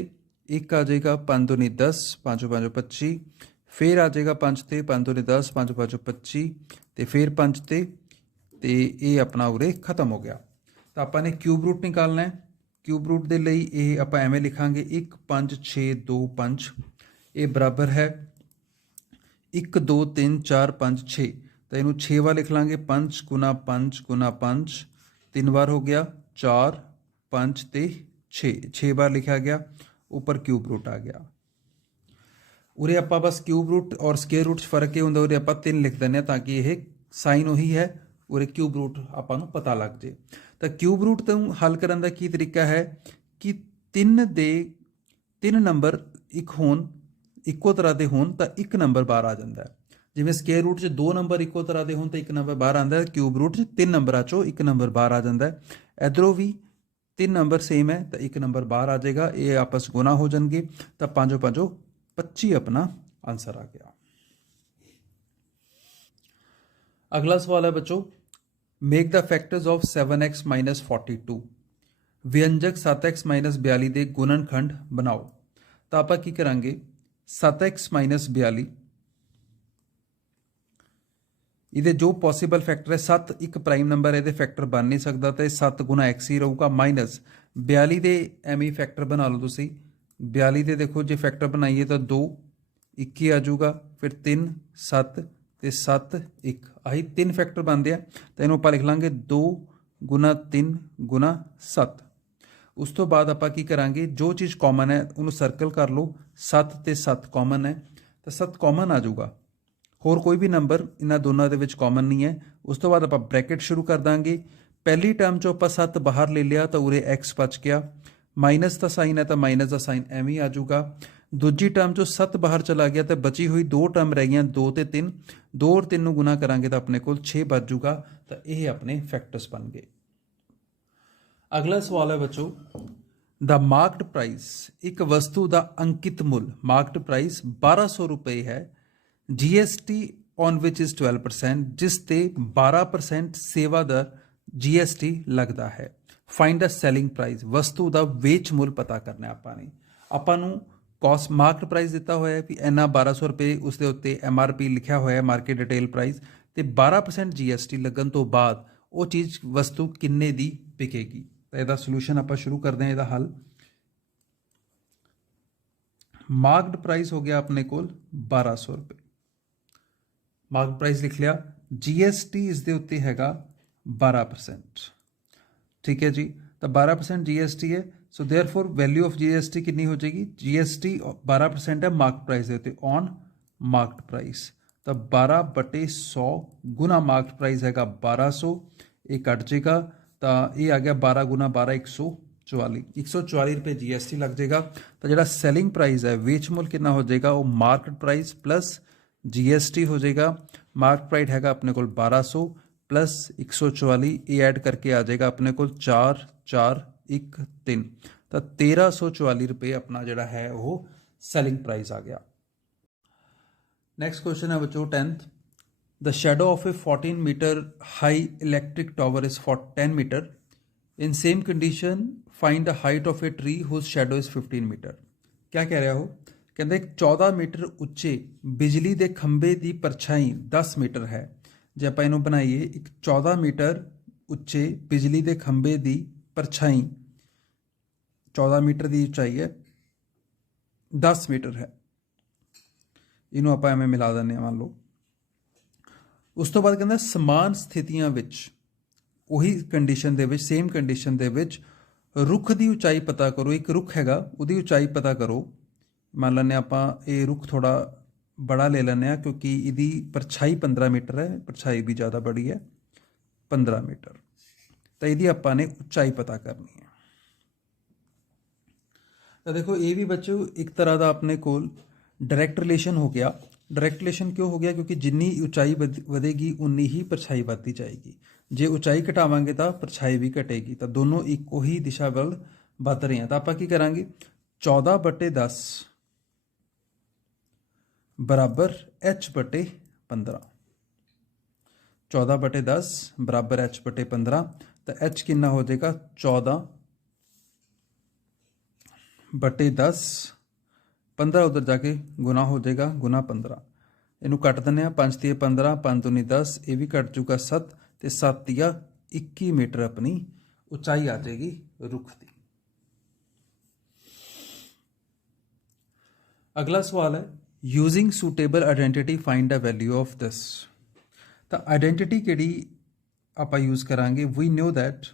1 ਆ ਜਾਏਗਾ 5 दूनी 10 5 5 25। ਫਿਰ ਆ ਜਾਏਗਾ 5 ਤੇ 5 दूनी 10 5 5 25 ਤੇ ਫਿਰ 5 ਤੇ ਇਹ ਆਪਣਾ ਉਰੇ ਖਤਮ ਹੋ ਗਿਆ। ਤਾਂ ਆਪਾਂ ਨੇ ਕਿਊਬ ਰੂਟ ਨਿਕਾਲਣਾ ਹੈ। ਕਿਊਬ ਰੂਟ ਦੇ ਲਈ ਇਹ ਆਪਾਂ ਐਵੇਂ ਲਿਖਾਂਗੇ 1 5 6 2 5। ਇਹ ਬਰਾਬਰ ਹੈ 1 2 3 4 5 6। ਤਾਂ ਇਹਨੂੰ 6 ਵਾਰ ਲਿਖ ਲਾਂਗੇ 5 ਗੁਣਾ 5 ਗੁਣਾ 5। 3 ਵਾਰ ਹੋ ਗਿਆ 4 5 ਤੇ 6, 6 ਬਾਰ ਲਿਖਿਆ ਗਿਆ, ਉੱਪਰ ਕਿਊਬ ਰੂਟ ਆ ਗਿਆ। ਉਰੇ ਆਪਾਂ ਬਸ ਕਿਊਬ ਰੂਟ ਔਰ ਸਕੁਏਅਰ ਰੂਟ 'ਚ ਫਰਕ ਇਹ ਹੁੰਦਾ, ਉਰੇ ਆਪਾਂ 3 ਲਿਖ ਦਿੰਦੇ ਹਾਂ ਤਾਂ ਕਿ ਇਹ ਸਾਈਨ ਉਹੀ ਹੈ, ਉਰੇ ਕਿਊਬ ਰੂਟ ਆਪਾਂ ਨੂੰ ਪਤਾ ਲੱਗ ਜੇ। ਤਾਂ ਕਿਊਬ ਰੂਟ ਤੋਂ ਹੱਲ ਕਰਨ ਦਾ ਕੀ ਤਰੀਕਾ ਹੈ ਕਿ 3 ਦੇ 3 ਨੰਬਰ ਇੱਕੋ ਤਰ੍ਹਾਂ ਦੇ ਹੋਣ ਤਾਂ ਇੱਕ ਨੰਬਰ ਬਾਹਰ ਆ ਜਾਂਦਾ ਹੈ। ਜਿਵੇਂ ਸਕੁਏਅਰ ਰੂਟ 'ਚ 2 ਨੰਬਰ ਇੱਕੋ ਤਰ੍ਹਾਂ ਦੇ ਹੋਣ ਤਾਂ ਇੱਕ ਨੰਬਰ ਬਾਹਰ ਆਉਂਦਾ ਹੈ। ਕਿਊਬ ਰੂਟ 'ਚ 3 ਨੰਬਰਾਂ 'ਚੋਂ ਇੱਕ ਨੰਬਰ ਬਾਹਰ ਆ ਜਾਂਦਾ ਹੈ। ਇੱਧਰੋਂ ਵੀ 3 ਨੰਬਰ ਸੇਮ ਹੈ ਤਾਂ ਇੱਕ ਨੰਬਰ ਬਾਹਰ ਆ ਜਾਏਗਾ। ਇਹ ਆਪਸ ਗੁਣਾ ਹੋ ਜਾਣਗੇ ਤਾਂ 5 5 25 अपना आंसर आ गया। अगला सवाल है बच्चों, make the factors of 7x minus 42। व्यंजक 7x माइनस 42 ਦੇ ਗੁਣਨਖੰਡ ਬਣਾਓ। ਤਾਂ ਆਪਾਂ ਕੀ ਕਰਾਂਗੇ 7x ਮਾਈਨਸ 42, ਇਹਦੇ ਜੋ ਪੋਸੀਬਲ ਫੈਕਟਰ ਹੈ 7 ਇੱਕ ਪ੍ਰਾਈਮ ਨੰਬਰ, ਇਹਦੇ ਫੈਕਟਰ ਬਣ ਨਹੀਂ ਸਕਦਾ ਤਾਂ ਇਹ 7 ਗੁਣਾ x ਹੀ ਰਹੂਗਾ, ਮਾਈਨਸ 42 ਦੇ ਐਵੇਂ ਫੈਕਟਰ ਬਣਾ ਲਓ ਤੁਸੀਂ। 42 ਦੇ ਦੇਖੋ ਜੇ ਫੈਕਟਰ ਬਣਾਈਏ ਤਾਂ 2 1 ਹੀ ਆ ਜਾਊਗਾ, ਫਿਰ 3 7 ਤੇ 7 1, ਆਹੀ 3 ਫੈਕਟਰ ਬਣਦੇ ਆ। ਤਾਂ ਇਹਨੂੰ ਆਪਾਂ ਲਿਖ ਲਾਂਗੇ 2 ਗੁਣਾ 3 ਗੁਣਾ 7। ਉਸ ਤੋਂ ਬਾਅਦ ਆਪਾਂ ਕੀ ਕਰਾਂਗੇ, ਜੋ ਚੀਜ਼ ਕਾਮਨ ਹੈ ਉਹਨੂੰ ਸਰਕਲ ਕਰ ਲਓ। 7 ਤੇ 7 ਕਾਮਨ ਹੈ ਤਾਂ 7 ਕਾਮਨ ਆ ਜਾਊਗਾ, ਹੋਰ ਕੋਈ ਵੀ ਨੰਬਰ ਇਹਨਾਂ ਦੋਨਾਂ ਦੇ ਵਿੱਚ ਕਾਮਨ ਨਹੀਂ ਹੈ। ਉਸ ਤੋਂ ਬਾਅਦ ਆਪਾਂ ਬ੍ਰੈਕਟ ਸ਼ੁਰੂ ਕਰ ਦਾਂਗੇ। ਪਹਿਲੀ ਟਰਮ 'ਚੋਂ ਆਪਾਂ 7 ਬਾਹਰ ਲੈ ਲਿਆ ਤਾਂ ਉਰੇ x ਬਚ ਗਿਆ, ਮਾਈਨਸ ਦਾ ਸਾਈਨ ਹੈ ਤਾਂ ਮਾਈਨਸ ਦਾ ਸਾਈਨ ਐਵੇਂ ਆ ਜਾਊਗਾ। ਦੂਜੀ ਟਰਮ 'ਚੋਂ 7 ਬਾਹਰ ਚਲਾ ਗਿਆ ਤਾਂ ਬਚੀ ਹੋਈ 2 ਟਰਮ ਰਹਿ ਗਈਆਂ 2 ਤੇ 3, 2 ਔਰ 3 ਨੂੰ ਗੁਣਾ ਕਰਾਂਗੇ ਤਾਂ ਆਪਣੇ ਕੋਲ 6 ਬਚ ਜਾਊਗਾ। ਤਾਂ ਇਹ ਆਪਣੇ ਫੈਕਟਰਸ ਬਣ ਗਏ। ਅਗਲਾ ਸਵਾਲ ਹੈ ਬੱਚੋ, ਦਾ ਮਾਰਕਡ ਪ੍ਰਾਈਸ, ਇੱਕ ਵਸਤੂ ਦਾ ਅੰਕਿਤ ਮੁੱਲ ਮਾਰਕਡ ਪ੍ਰਾਈਸ 1200 ਰੁਪਏ ਹੈ। GST ਔਨ ਵਿਚ ਇਜ਼ 12%, ਜਿਸ ਤੇ 12% ਸੇਵਾ ਦਰ GST ਲੱਗਦਾ ਹੈ। ਫਾਈਂਡ ਦਾ ਸੈਲਿੰਗ ਪ੍ਰਾਈਸ, ਵਸਤੂ ਦਾ ਵੇਚ ਮੁੱਲ ਪਤਾ ਕਰਨਾ ਆਪਾਂ ਨੇ। ਆਪਾਂ ਨੂੰ कॉस्ट मार्केट प्राइस दिता होया भी इन्ना 1200 रुपये, उसके उत्ते MRP लिखा होया मार्केट डिटेल प्राइस, तो 12% GST लगन तो बाद वो चीज़ वस्तु किन्ने दी विकेगी। तो इसका सोल्यूशन आप शुरू करते हैं, इसका हल। मार्केट प्राइस हो गया अपने को 1200 रुपये, मार्केट प्राइस लिख लिया, GST इसके उत्ते हैगा 12%, ठीक है जी। तो 12% GST है, so therefore value of GST कितनी हो जाएगी, GST 12% है मार्केट प्राइस के उत्ते ऑन मार्केट प्राइस, तो 12/100 गुना मार्केट प्राइस हैगा 1200, ये कट जाएगा, तो ये आ गया 12 गुना 12 144 रुपये GST लग जाएगा। तो जो सैलिंग प्राइस है, वेच मुल कितना हो जाएगा, वो मार्केट प्राइस प्लस GST हो जाएगा। मार्केट प्राइस हैगा अपने को 1200 प्लस 144, ये ऐड करके आ जाएगा अपने को 4413, तो 1344 रुपये अपना जोड़ा है वो सैलिंग प्राइस आ गया। नेक्स्ट क्वेश्चन है बच्चों 10th, the shadow of a 14 metre high electric tower is for 10 metre, in same condition find the height of a tree whose shadow is 15 metre. क्या कह रहा हो, कहते 14 मीटर उच्चे बिजली के खंबे की परछाई 10 मीटर है। जे आप इनू बनाइए, एक 14 मीटर उच्चे बिजली के खंबे की परछाई 14 मीटर की उचाई है, 10 मीटर है, इनू आप एवं मिला दें मान लो। उस तो बाद कहता समान स्थितियां विच उही कंडीशन दे विच, सेम कंडीशन दे विच रुख की उचाई पता करो। एक रुख हैगा, उहदी उचाई पता करो। मान लें आप ये रुख थोड़ा बड़ा ले लें, क्योंकि इसकी परछाई 15 मीटर है, परछाई भी ज़्यादा बड़ी है 15 मीटर, तो यदि आपने उचाई पता करनी है। तो देखो ये भी बच्चों एक तरह का अपने को डायरैक्ट रिलेशन हो गया। डायरैक्ट रिलेशन क्यों हो गया, क्योंकि जिन्नी ऊंचाई वधेगी उन्नी ही परछाई बढ़ती जाएगी। जे ऊंचाई घटावांगे तो परछाई भी घटेगी, तो दोनों इको ही दिशा वाल बढ़ रहे हैं। तो आप की करांगे 14/10 बराबर H/15, 14/10 बराबर H/15, तो H कितना हो जाएगा 14/10, 15 उधर जाके गुना हो जाएगा, गुना 15, इनू कट दें, 5 × 15, 5 × 10, ये भी कट चुका 7, तो 7 × 21 मीटर अपनी उचाई आ जाएगी रुख की। अगला सवाल है, using suitable identity find the value of this. तो आइडेंटिटी केड़ी आप यूज करांगे, वी नो दैट,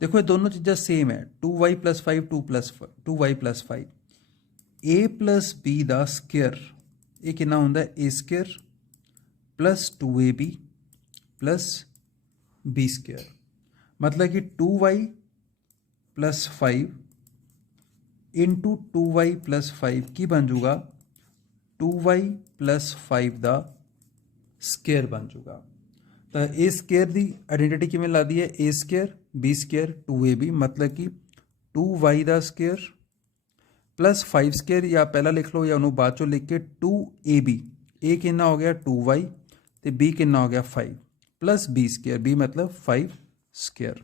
देखो ये दोनों चीज़ें सेम है, 2y + 5 2y + 5, a + b का स्केयर ये कितना होंदा है, a² + 2ab + b², मतलब कि 2y + 5 इंटू 2y + 5 की बन जूगा 2y + 5 का स्केयर बन जूगा। तो ए स्केयर की आइडेंटिटी किमें लगती है, a² b² 2ab, मतलब कि 2y का स्केयर + 5², या पहला लिख लो या उन्होंने बाद चो लिख के 2ab, ए कितना हो गया 2y, तो b कितना हो गया 5, + b² b मतलब 5²।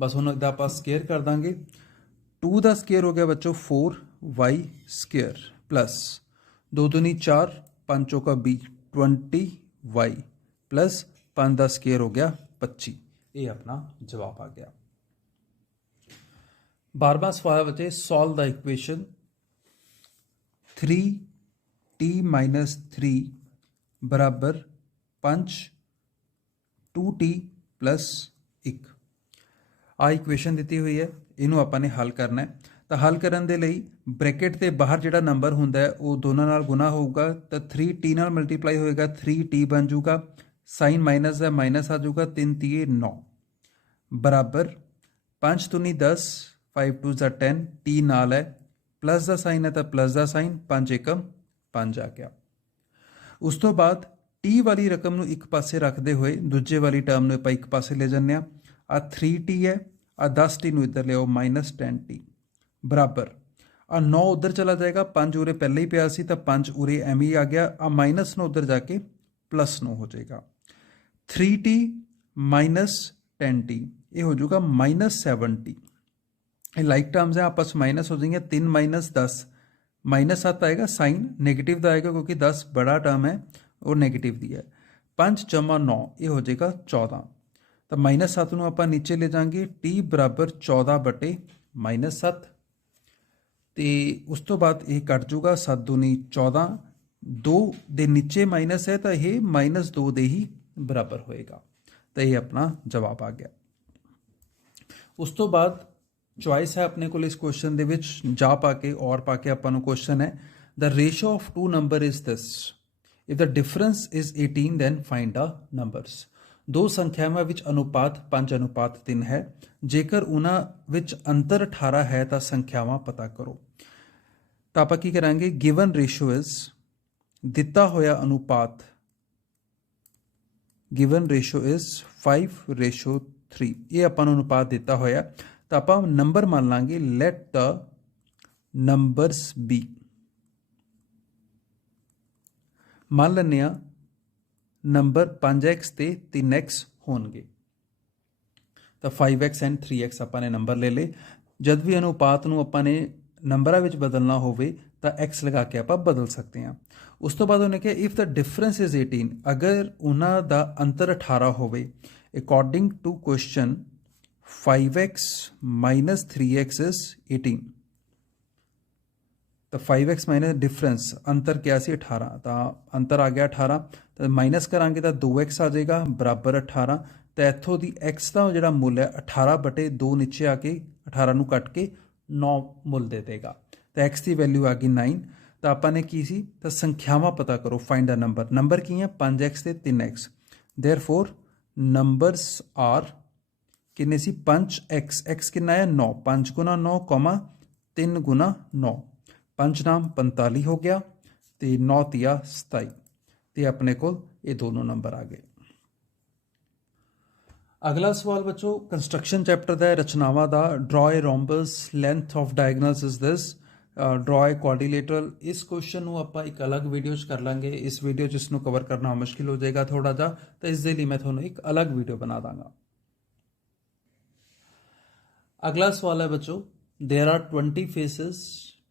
बस हम इदा आप स्केयर कर देंगे, 2 का स्केयर हो गया बच्चों 4y² प्लस 2 दूनी 4, 5 चौका 20 20y प्लस 5 का स्केयर हो गया 25, ये अपना जवाब आ गया। 12वां सवाल बच्चे, सॉल्व द इक्वेशन 3t - 3 बराबर 5 2t + 1। आ इक्वेशन दी हुई है, इनू आपने हल करना है। तो हल करने के लिए ब्रैकेट के बाहर जो नंबर होंगे वो दोनों नाल गुना होगा, तो 3t नाल मल्टीप्लाई होएगा 3t बन जूगा, साइन माइनस है माइनस आ जूगा, 3 × 3 = 9 बराबर 5 दूनी 10 5 2 = 10, t नाल है प्लस का साइन है तो प्लस का साइन, 5 एकम 5 आ गया। उस तो बाद टी वाली रकम नूं एक पासे रखते हुए दूजे वाली टर्म नूं आपां एक पासे ले जाने आ 3t है, आ 10t नूं इधर लियाओ -10t बराबर आ 9 उधर चला जाएगा, 5 उरे पहले ही पिया सी तो 5 उरे एम ही आ गया, आ -9 उधर जाके +9 हो जाएगा। 3t - 10t ये हो जाएगा -7t, ये लाइक टर्म्स है, आपस माइनस हो जाएंगे। 3 माइनस 10 माइनस 7 आएगा, साइन नेगेटिव का आएगा क्योंकि 10 बड़ा टर्म है और नेगेटिव दिया है। 5 जमा 9 ये हो जाएगा 14। तो माइनस 7 ਨੂੰ ਆਪਾਂ नीचे ले जाएंगे, t बराबर 14 बटे माइनस 7। तो उस तो बाद ये कट जूगा, 7 दूनी 14, 2 ਦੇ नीचे माइनस है तो ये माइनस 2 ਦੇ ही बराबर होएगा। तो ये अपना जवाब आ गया। उस तो बाद चॉइस है अपने को इस क्वेश्चन ਦੇ ਵਿੱਚ ਜਾ ਪਾ ਕੇ और पा के ਆਪਾਂ ਨੂੰ क्वेश्चन है the ratio of two number is this if the difference is 18 then find the numbers. दो संख्यावां ਵਿੱਚ अनुपात 5:3 है, जेकर उन्हां ਵਿੱਚ अंतर 18 है तो संख्यावां पता करो। तो आप की करांगे, गिवन रेशो इज दिता होया अनुपात, गिवन रेशो इज 5:3। ये अपन अनुपात दिता होया तो आप नंबर मान लांगे, लेट द नंबरस बी। मान लैने नंबर 5x ते 3x होणगे। तो 5x एंड 3x अपने नंबर ले ले। जब भी अनुपात नूं अपने नंबरां विच बदलना होवे तो x लगा के आप बदल सकते हैं। उस तो बाद उन्हें कहा इफ द डिफरेंस इज 18, अगर उन्हां दा अंतर 18 होवे, according to question 5x minus 3x is 18। तो 5x माइनस डिफरेंस अंतर क्या सी 18, तो अंतर आ गया 18, तो माइनस करांगे तो 2x आ जाएगा बराबर 18। तो इतों की x का जो मुल है 18 बटे 2 नीचे आके 18 नूं कट के 9 मुल दे देगा। तो x की वैल्यू आ गई 9। तो आपने की सी, तो संख्यावां पता करो, फाइंड द नंबर। नंबर की है 5x ते 3x, देयरफॉर नंबरस आर किन्ने सी 5x, x कितना है 9, 5 गुना 9 कॉमा 3 गुना 9, 5 नाम 45 हो गया, तो 9 तिया 27। तो अपने को ये दोनों नंबर आ गए। अगला सवाल बच्चों कंस्ट्रक्शन चैप्टर का रचनावां का, draw a rhombus, length of diagonals is this, draw a quadrilateral. इस क्वेश्चन को आप एक अलग वीडियो कर लांगे, इस वीडियो जिसनों कवर करना मुश्किल हो जाएगा थोड़ा जा, तो इस लिए मैं थोड़ा एक अलग वीडियो बना दाँगा। अगला सवाल है बच्चों, there are 20 faces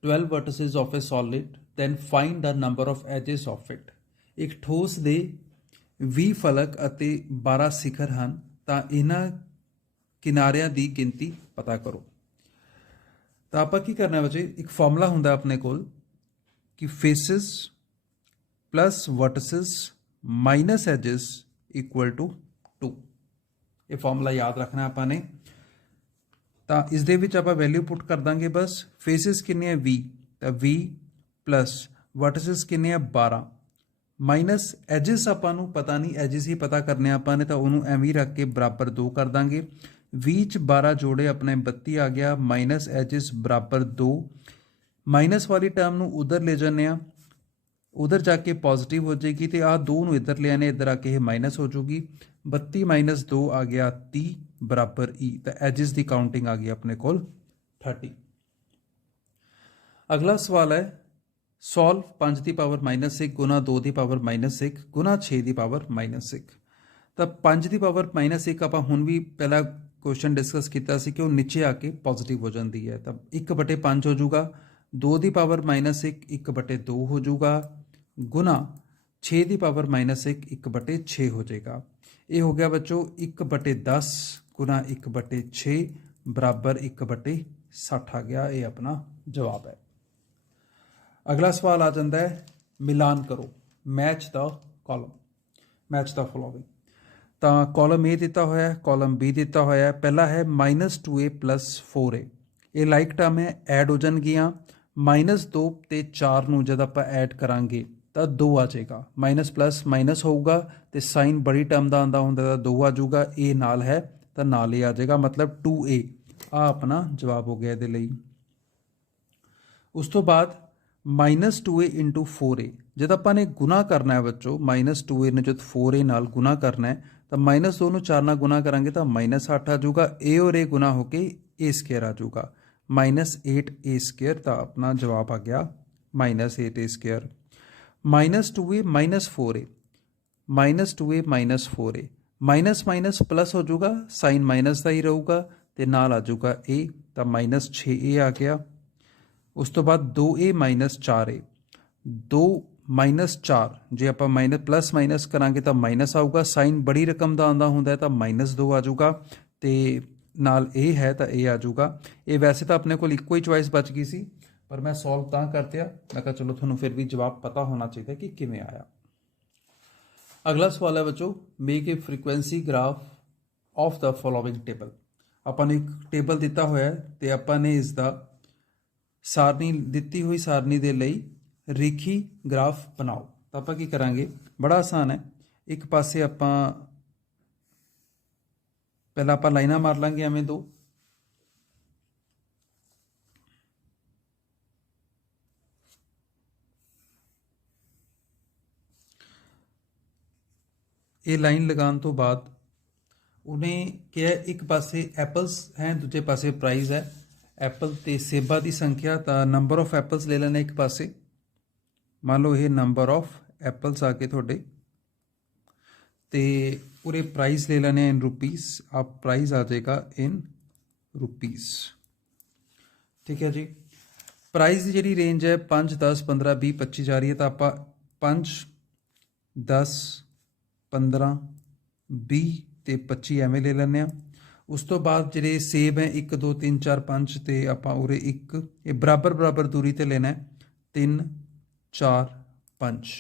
12 vertices of a solid, then find the number of edges of it. एक ठोस दे 20 फलक अते 12 सिखर हैं, तो इन्हां किनारियां दी गिनती पता करो। तो आप की करना बच्चे, एक फॉर्मूला हुंदा अपने कोल कि faces plus vertices minus edges equal to 2। ये फॉर्मूला याद रखना आपने। तो इस दे विच आपां वैल्यू पुट कर देंगे, बस फेसिस किन्ने 20, तो 20 प्लस वर्टिसेस किन्ने 12 माइनस एजिस आपां नूं पता नहीं, एजिस ही पता करने आपां ने, तो उन्होंने एवं ही रख के बराबर 2 कर देंगे। 20 12 जोड़े अपने 32 आ गया, माइनस एजिस बराबर 2। माइनस वाली टर्म नूं उधर ले जाने, उधर जाके पॉजिटिव हो जाएगी, तो आ 2 नूं इधर ले आने, इधर आके ये माइनस हो जाऊगी। 32 माइनस 2 आ गया 30 बराबर ई। तो एजिस की काउंटिंग आ गई अपने को 30। अगला सवाल है, सॉल्व 5 की पावर -1 गुना 2 की पावर -1 गुना 6 की पावर -1। तो 5 की पावर -1 आप हुण भी पहला क्वेश्चन डिस्कस किया कि वो नीचे आके पॉजिटिव हो जाती है, तो 1/5 हो जाऊगा। 2 की पावर -1 1/2 हो जाऊगा, गुना 6 की पावर -1 1/6 हो जाएगा। ये हो गया बच्चों 1/10 गुना 1/6 बराबर 1/60 आ गया। ये अपना जवाब है। अगला सवाल आ जाता है, मिलान करो, match the column, match the following. तो कॉलम ए दिता होया, कॉलम बी दिता होया। पहला है -2a + 4a, ये लाइक टर्म है, ऐड हो जाएगियाँ। -2 ते 4 नूं जब आप ऐड करांगे तो 2 आ जाएगा, माइनस प्लस माइनस होगा, तो साइन बड़ी टर्म का आंदा होंदा, 2 आ जाऊगा। ए नाल है तो नाल ही आ जाएगा, मतलब 2a। आ अपना जवाब हो गया ये लिए। उस तो बाद -2a × 4a, जब आपने गुना करना है बच्चों, -2a ने जब 4a नाल गुना करना है, तो -2 ਨੂੰ 4 ਨਾਲ गुना करांगे तो -8 आ जाऊगा। ए और ए गुना होके a² आ जाऊगा, -8a²। तो अपना जवाब आ गया -8a²। -2a - 4a, -2a - 4a, minus minus plus हो जाऊगा, साइन माइनस का ही रहूगा, ਤੇ ਨਾਲ ਆ ਜਾਊਗਾ a, ਤਾਂ ਮਾਈਨਸ 6a ਆ ਗਿਆ। ਉਸ ਤੋਂ ਬਾਅਦ 2a ਮਾਈਨਸ 4a, 2 ਮਾਈਨਸ 4 ਜੇ ਆਪਾਂ ਪਲੱਸ ਮਾਈਨਸ ਕਰਾਂਗੇ ਤਾਂ ਮਾਈਨਸ ਆਊਗਾ, ਸਾਈਨ ਬੜੀ ਰਕਮ ਦਾ ਆਉਂਦਾ ਹੁੰਦਾ ਤਾਂ -2 ਆ ਜਾਊਗਾ, ਤੇ ਨਾਲ a ਹੈ ਤਾਂ a ਆ ਜਾਊਗਾ। ਇਹ ਵੈਸੇ ਤਾਂ ਆਪਣੇ ਕੋਲ ਇੱਕੋ ਹੀ ਚੁਆਇਸ ਬਚ ਗਈ ਸੀ, ਪਰ ਮੈਂ ਸੋਲਵ ਤਾਂ ਕਰਤਿਆ, ਮੈਂ ਕਿਹਾ ਚਲੋ ਤੁਹਾਨੂੰ ਫਿਰ ਵੀ ਜਵਾਬ ਪਤਾ ਹੋਣਾ ਚਾਹੀਦਾ ਕਿ ਕਿਵੇਂ ਆਇਆ। ਅਗਲਾ ਸਵਾਲ ਹੈ ਬੱਚੋ, make A frequency graph of the following table. ਆਪਾਂ ਨੂੰ ਇੱਕ ਟੇਬਲ ਦਿੱਤਾ ਹੋਇਆ ਤੇ ਆਪਾਂ ਨੇ ਇਸ ਦਾ ਸਾਰਣੀ ਦਿੱਤੀ ਹੋਈ ਸਾਰਣੀ ਦੇ ਲਈ ਰੇਖੀ ਗ੍ਰਾਫ ਬਣਾਓ। ਤਾਂ ਆਪਾਂ ਕੀ ਕਰਾਂਗੇ, ਬੜਾ ਆਸਾਨ ਹੈ। ਇੱਕ ਪਾਸੇ ਆਪਾਂ ਪਹਿਲਾਂ ਆਪਾਂ ਲਾਈਨਾਂ ਮਾਰ ਲਾਂਗੇ ਐਵੇਂ ਦੋ, ਇਹ ਲਾਈਨ ਲਗਾਉਣ ਤੋਂ ਬਾਅਦ ਉਹਨੇ ਕਿਹਾ ਇੱਕ ਪਾਸੇ ਐਪਲਸ ਹੈ, ਦੂਜੇ ਪਾਸੇ ਪ੍ਰਾਈਸ ਹੈ। ਐਪਲ ਤੇ ਸੇਬਾਂ ਦੀ ਸੰਖਿਆ, ਤਾਂ ਨੰਬਰ ਆਫ ਐਪਲਸ ਲੈ ਲੈਣੇ ਇੱਕ ਪਾਸੇ। ਮੰਨ ਲਓ ਇਹ ਨੰਬਰ ਆਫ ਐਪਲਸ ਆ ਕੇ ਤੁਹਾਡੇ, ਤੇ ਪੂਰੇ ਪ੍ਰਾਈਸ ਲੈ ਲੈਣੇ ਇਨ ਰੁਪੀਸ। ਆਪ ਪ੍ਰਾਈਸ ਆ ਜਾਏਗਾ ਇਨ ਰੁਪੀਸ, ਠੀਕ ਹੈ ਜੀ। ਪ੍ਰਾਈਸ ਦੀ ਜਿਹੜੀ ਰੇਂਜ ਹੈ 5, 10, 15, 20, 25 ਜਾ ਰਹੀ ਹੈ, ਤਾਂ ਆਪਾਂ 5, 10, 15, 20 ਤੇ 25 ਐਵੇਂ ਲੈ ਲੈਂਦੇ ਹਾਂ। ਉਸ ਤੋਂ ਬਾਅਦ ਜਿਹੜੇ ਸੇਬ ਹੈ 1, 2, 3, 4, 5 ਤੇ ਆਪਾਂ ਉਰੇ 1, ਇਹ ਬਰਾਬਰ ਦੂਰੀ ਤੇ ਲੈਣਾ ਹੈ, 3, 4, 5।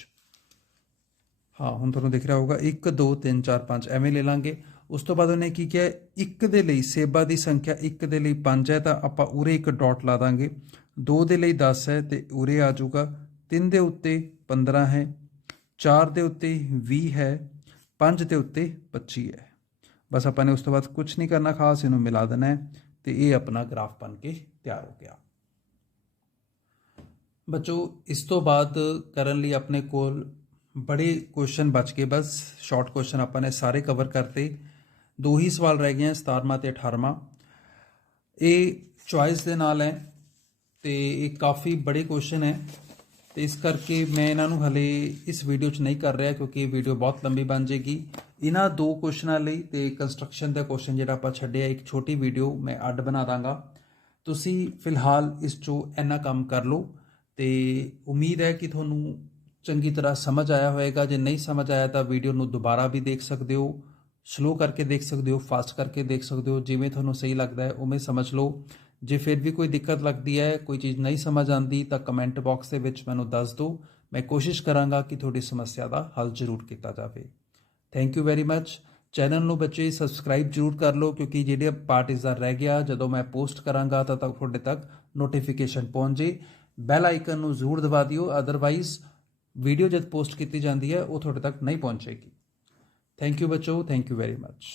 ਹਾਂ ਹੁਣ ਤੁਹਾਨੂੰ ਦਿਖ ਰਿਹਾ ਹੋਊਗਾ 1, 2, 3, 4, 5 ਐਵੇਂ ਲੈ ਲਾਂਗੇ। ਉਸ ਤੋਂ ਬਾਅਦ ਉਹਨੇ ਕੀ ਕਿਹਾ, 1 ਦੇ ਲਈ ਸੇਬਾਂ ਦੀ ਸੰਖਿਆ 1 ਦੇ ਲਈ 5 ਹੈ, ਤਾਂ ਆਪਾਂ ਉਰੇ ਇੱਕ ਡਾਟ ਲਾ ਦਾਂਗੇ। 2 ਦੇ ਲਈ 10 ਹੈ ਤੇ ਉਰੇ ਆ ਜਾਊਗਾ। 3 ਦੇ ਉੱਤੇ 15 ਹੈ, 4 ਦੇ ਉੱਤੇ 20 ਹੈ, 5 ਦੇ ਉੱਤੇ 25 ਹੈ। ਬਸ ਆਪਾਂ ਨੇ ਉਸ ਤੋਂ ਬਾਅਦ ਕੁਝ ਨਹੀਂ ਕਰਨਾ ਖਾਸ, ਇਹਨੂੰ ਮਿਲਾ ਦੇਣਾ ਹੈ ਤੇ ਇਹ ਆਪਣਾ ਗ੍ਰਾਫ ਬਣ ਕੇ ਤਿਆਰ ਹੋ ਗਿਆ। ਬੱਚੋ ਇਸ ਤੋਂ ਬਾਅਦ ਕਰਨ ਲਈ ਆਪਣੇ ਕੋਲ ਬੜੇ ਕੁਐਸਚਨ ਬਚ ਗਏ, ਬਸ ਸ਼ਾਰਟ ਕੁਐਸਚਨ ਆਪਾਂ ਨੇ ਸਾਰੇ ਕਵਰ ਕਰਤੇ। 2 ਹੀ ਸਵਾਲ ਰਹਿ ਗਏ, 17ਵਾਂ ਤੇ 18ਵਾਂ। ਇਹ ਚੁਆਇਸ ਦੇ ਨਾਲ ਹੈ ਤੇ ਇਹ ਕਾਫੀ ਬੜੇ ਕੁਐਸਚਨ ਹੈ, ਤੇ ਇਸ ਕਰਕੇ ਮੈਂ ਇਹਨਾਂ ਨੂੰ ਹਲੇ ਇਸ ਵੀਡੀਓ 'ਚ ਨਹੀਂ ਕਰ ਰਿਹਾ, ਕਿਉਂਕਿ ਇਹ ਵੀਡੀਓ ਬਹੁਤ ਲੰਬੀ ਬਣ ਜਾਏਗੀ। ਇਹਨਾਂ 2 ਕੁਐਸਚਨਾਂ ਲਈ ਤੇ ਕੰਸਟਰਕਸ਼ਨ ਦਾ ਕੁਐਸਚਨ ਜਿਹੜਾ ਆਪਾਂ ਛੱਡਿਆ, ਇੱਕ ਛੋਟੀ ਵੀਡੀਓ ਮੈਂ ਅੱਡ ਬਣਾ ਦਾਂਗਾ। ਤੁਸੀਂ ਫਿਲਹਾਲ ਇਸ 'ਚੋਂ ਇੰਨਾ ਕੰਮ ਕਰ ਲਓ, ਤੇ ਉਮੀਦ ਹੈ ਕਿ ਤੁਹਾਨੂੰ ਚੰਗੀ ਤਰ੍ਹਾਂ ਸਮਝ ਆਇਆ ਹੋਵੇਗਾ। ਜੇ ਨਹੀਂ ਸਮਝ ਆਇਆ ਤਾਂ ਵੀਡੀਓ ਨੂੰ ਦੁਬਾਰਾ ਵੀ ਦੇਖ ਸਕਦੇ ਹੋ, ਸਲੋ ਕਰਕੇ ਦੇਖ ਸਕਦੇ ਹੋ, ਫਾਸਟ ਕਰਕੇ ਦੇਖ ਸਕਦੇ ਹੋ, ਜਿਵੇਂ ਤੁਹਾਨੂੰ ਸਹੀ ਲੱਗਦਾ ਹੈ ਉਵੇਂ ਸਮਝ ਲਓ। ਜੇ ਫਿਰ ਵੀ ਕੋਈ ਦਿੱਕਤ ਲੱਗਦੀ ਹੈ, ਕੋਈ ਚੀਜ਼ ਨਹੀਂ ਸਮਝ ਆਉਂਦੀ, ਤਾਂ ਕਮੈਂਟ ਬਾਕਸ ਦੇ ਵਿੱਚ ਮੈਨੂੰ ਦੱਸ ਦਿਓ। ਮੈਂ ਕੋਸ਼ਿਸ਼ ਕਰਾਂਗਾ ਕਿ ਤੁਹਾਡੀ ਸਮੱਸਿਆ ਦਾ ਹੱਲ ਜ਼ਰੂਰ ਕੀਤਾ ਜਾਵੇ। Thank you very much. Channel ਨੂੰ ਬੱਚੇ ਸਬਸਕ੍ਰਾਈਬ ਜ਼ਰੂਰ ਕਰ ਲਓ, ਕਿਉਂਕਿ ਜਿਹੜੇ ਪਾਰਟ ਇਸਦਾ ਰਹਿ ਗਿਆ, ਜਦੋਂ ਮੈਂ ਪੋਸਟ ਕਰਾਂਗਾ ਤਾਂ ਤੁਹਾਡੇ ਤੱਕ ਨੋਟੀਫਿਕੇਸ਼ਨ ਪਹੁੰਚ ਜੇ। ਬੈਲ ਆਈਕਨ ਨੂੰ ਜ਼ਰੂਰ ਦਬਾ ਦਿਓ, ਅਦਰਵਾਈਜ਼ ਵੀਡੀਓ ਜਦ ਪੋਸਟ ਕੀਤੀ ਜਾਂਦੀ ਹੈ ਉਹ ਤੁਹਾਡੇ ਤੱਕ ਨਹੀਂ ਪਹੁੰਚੇਗੀ। ਥੈਂਕ ਯੂ ਬੱਚੋ, ਥੈਂਕ ਯੂ ਵੈਰੀ ਮੱਚ।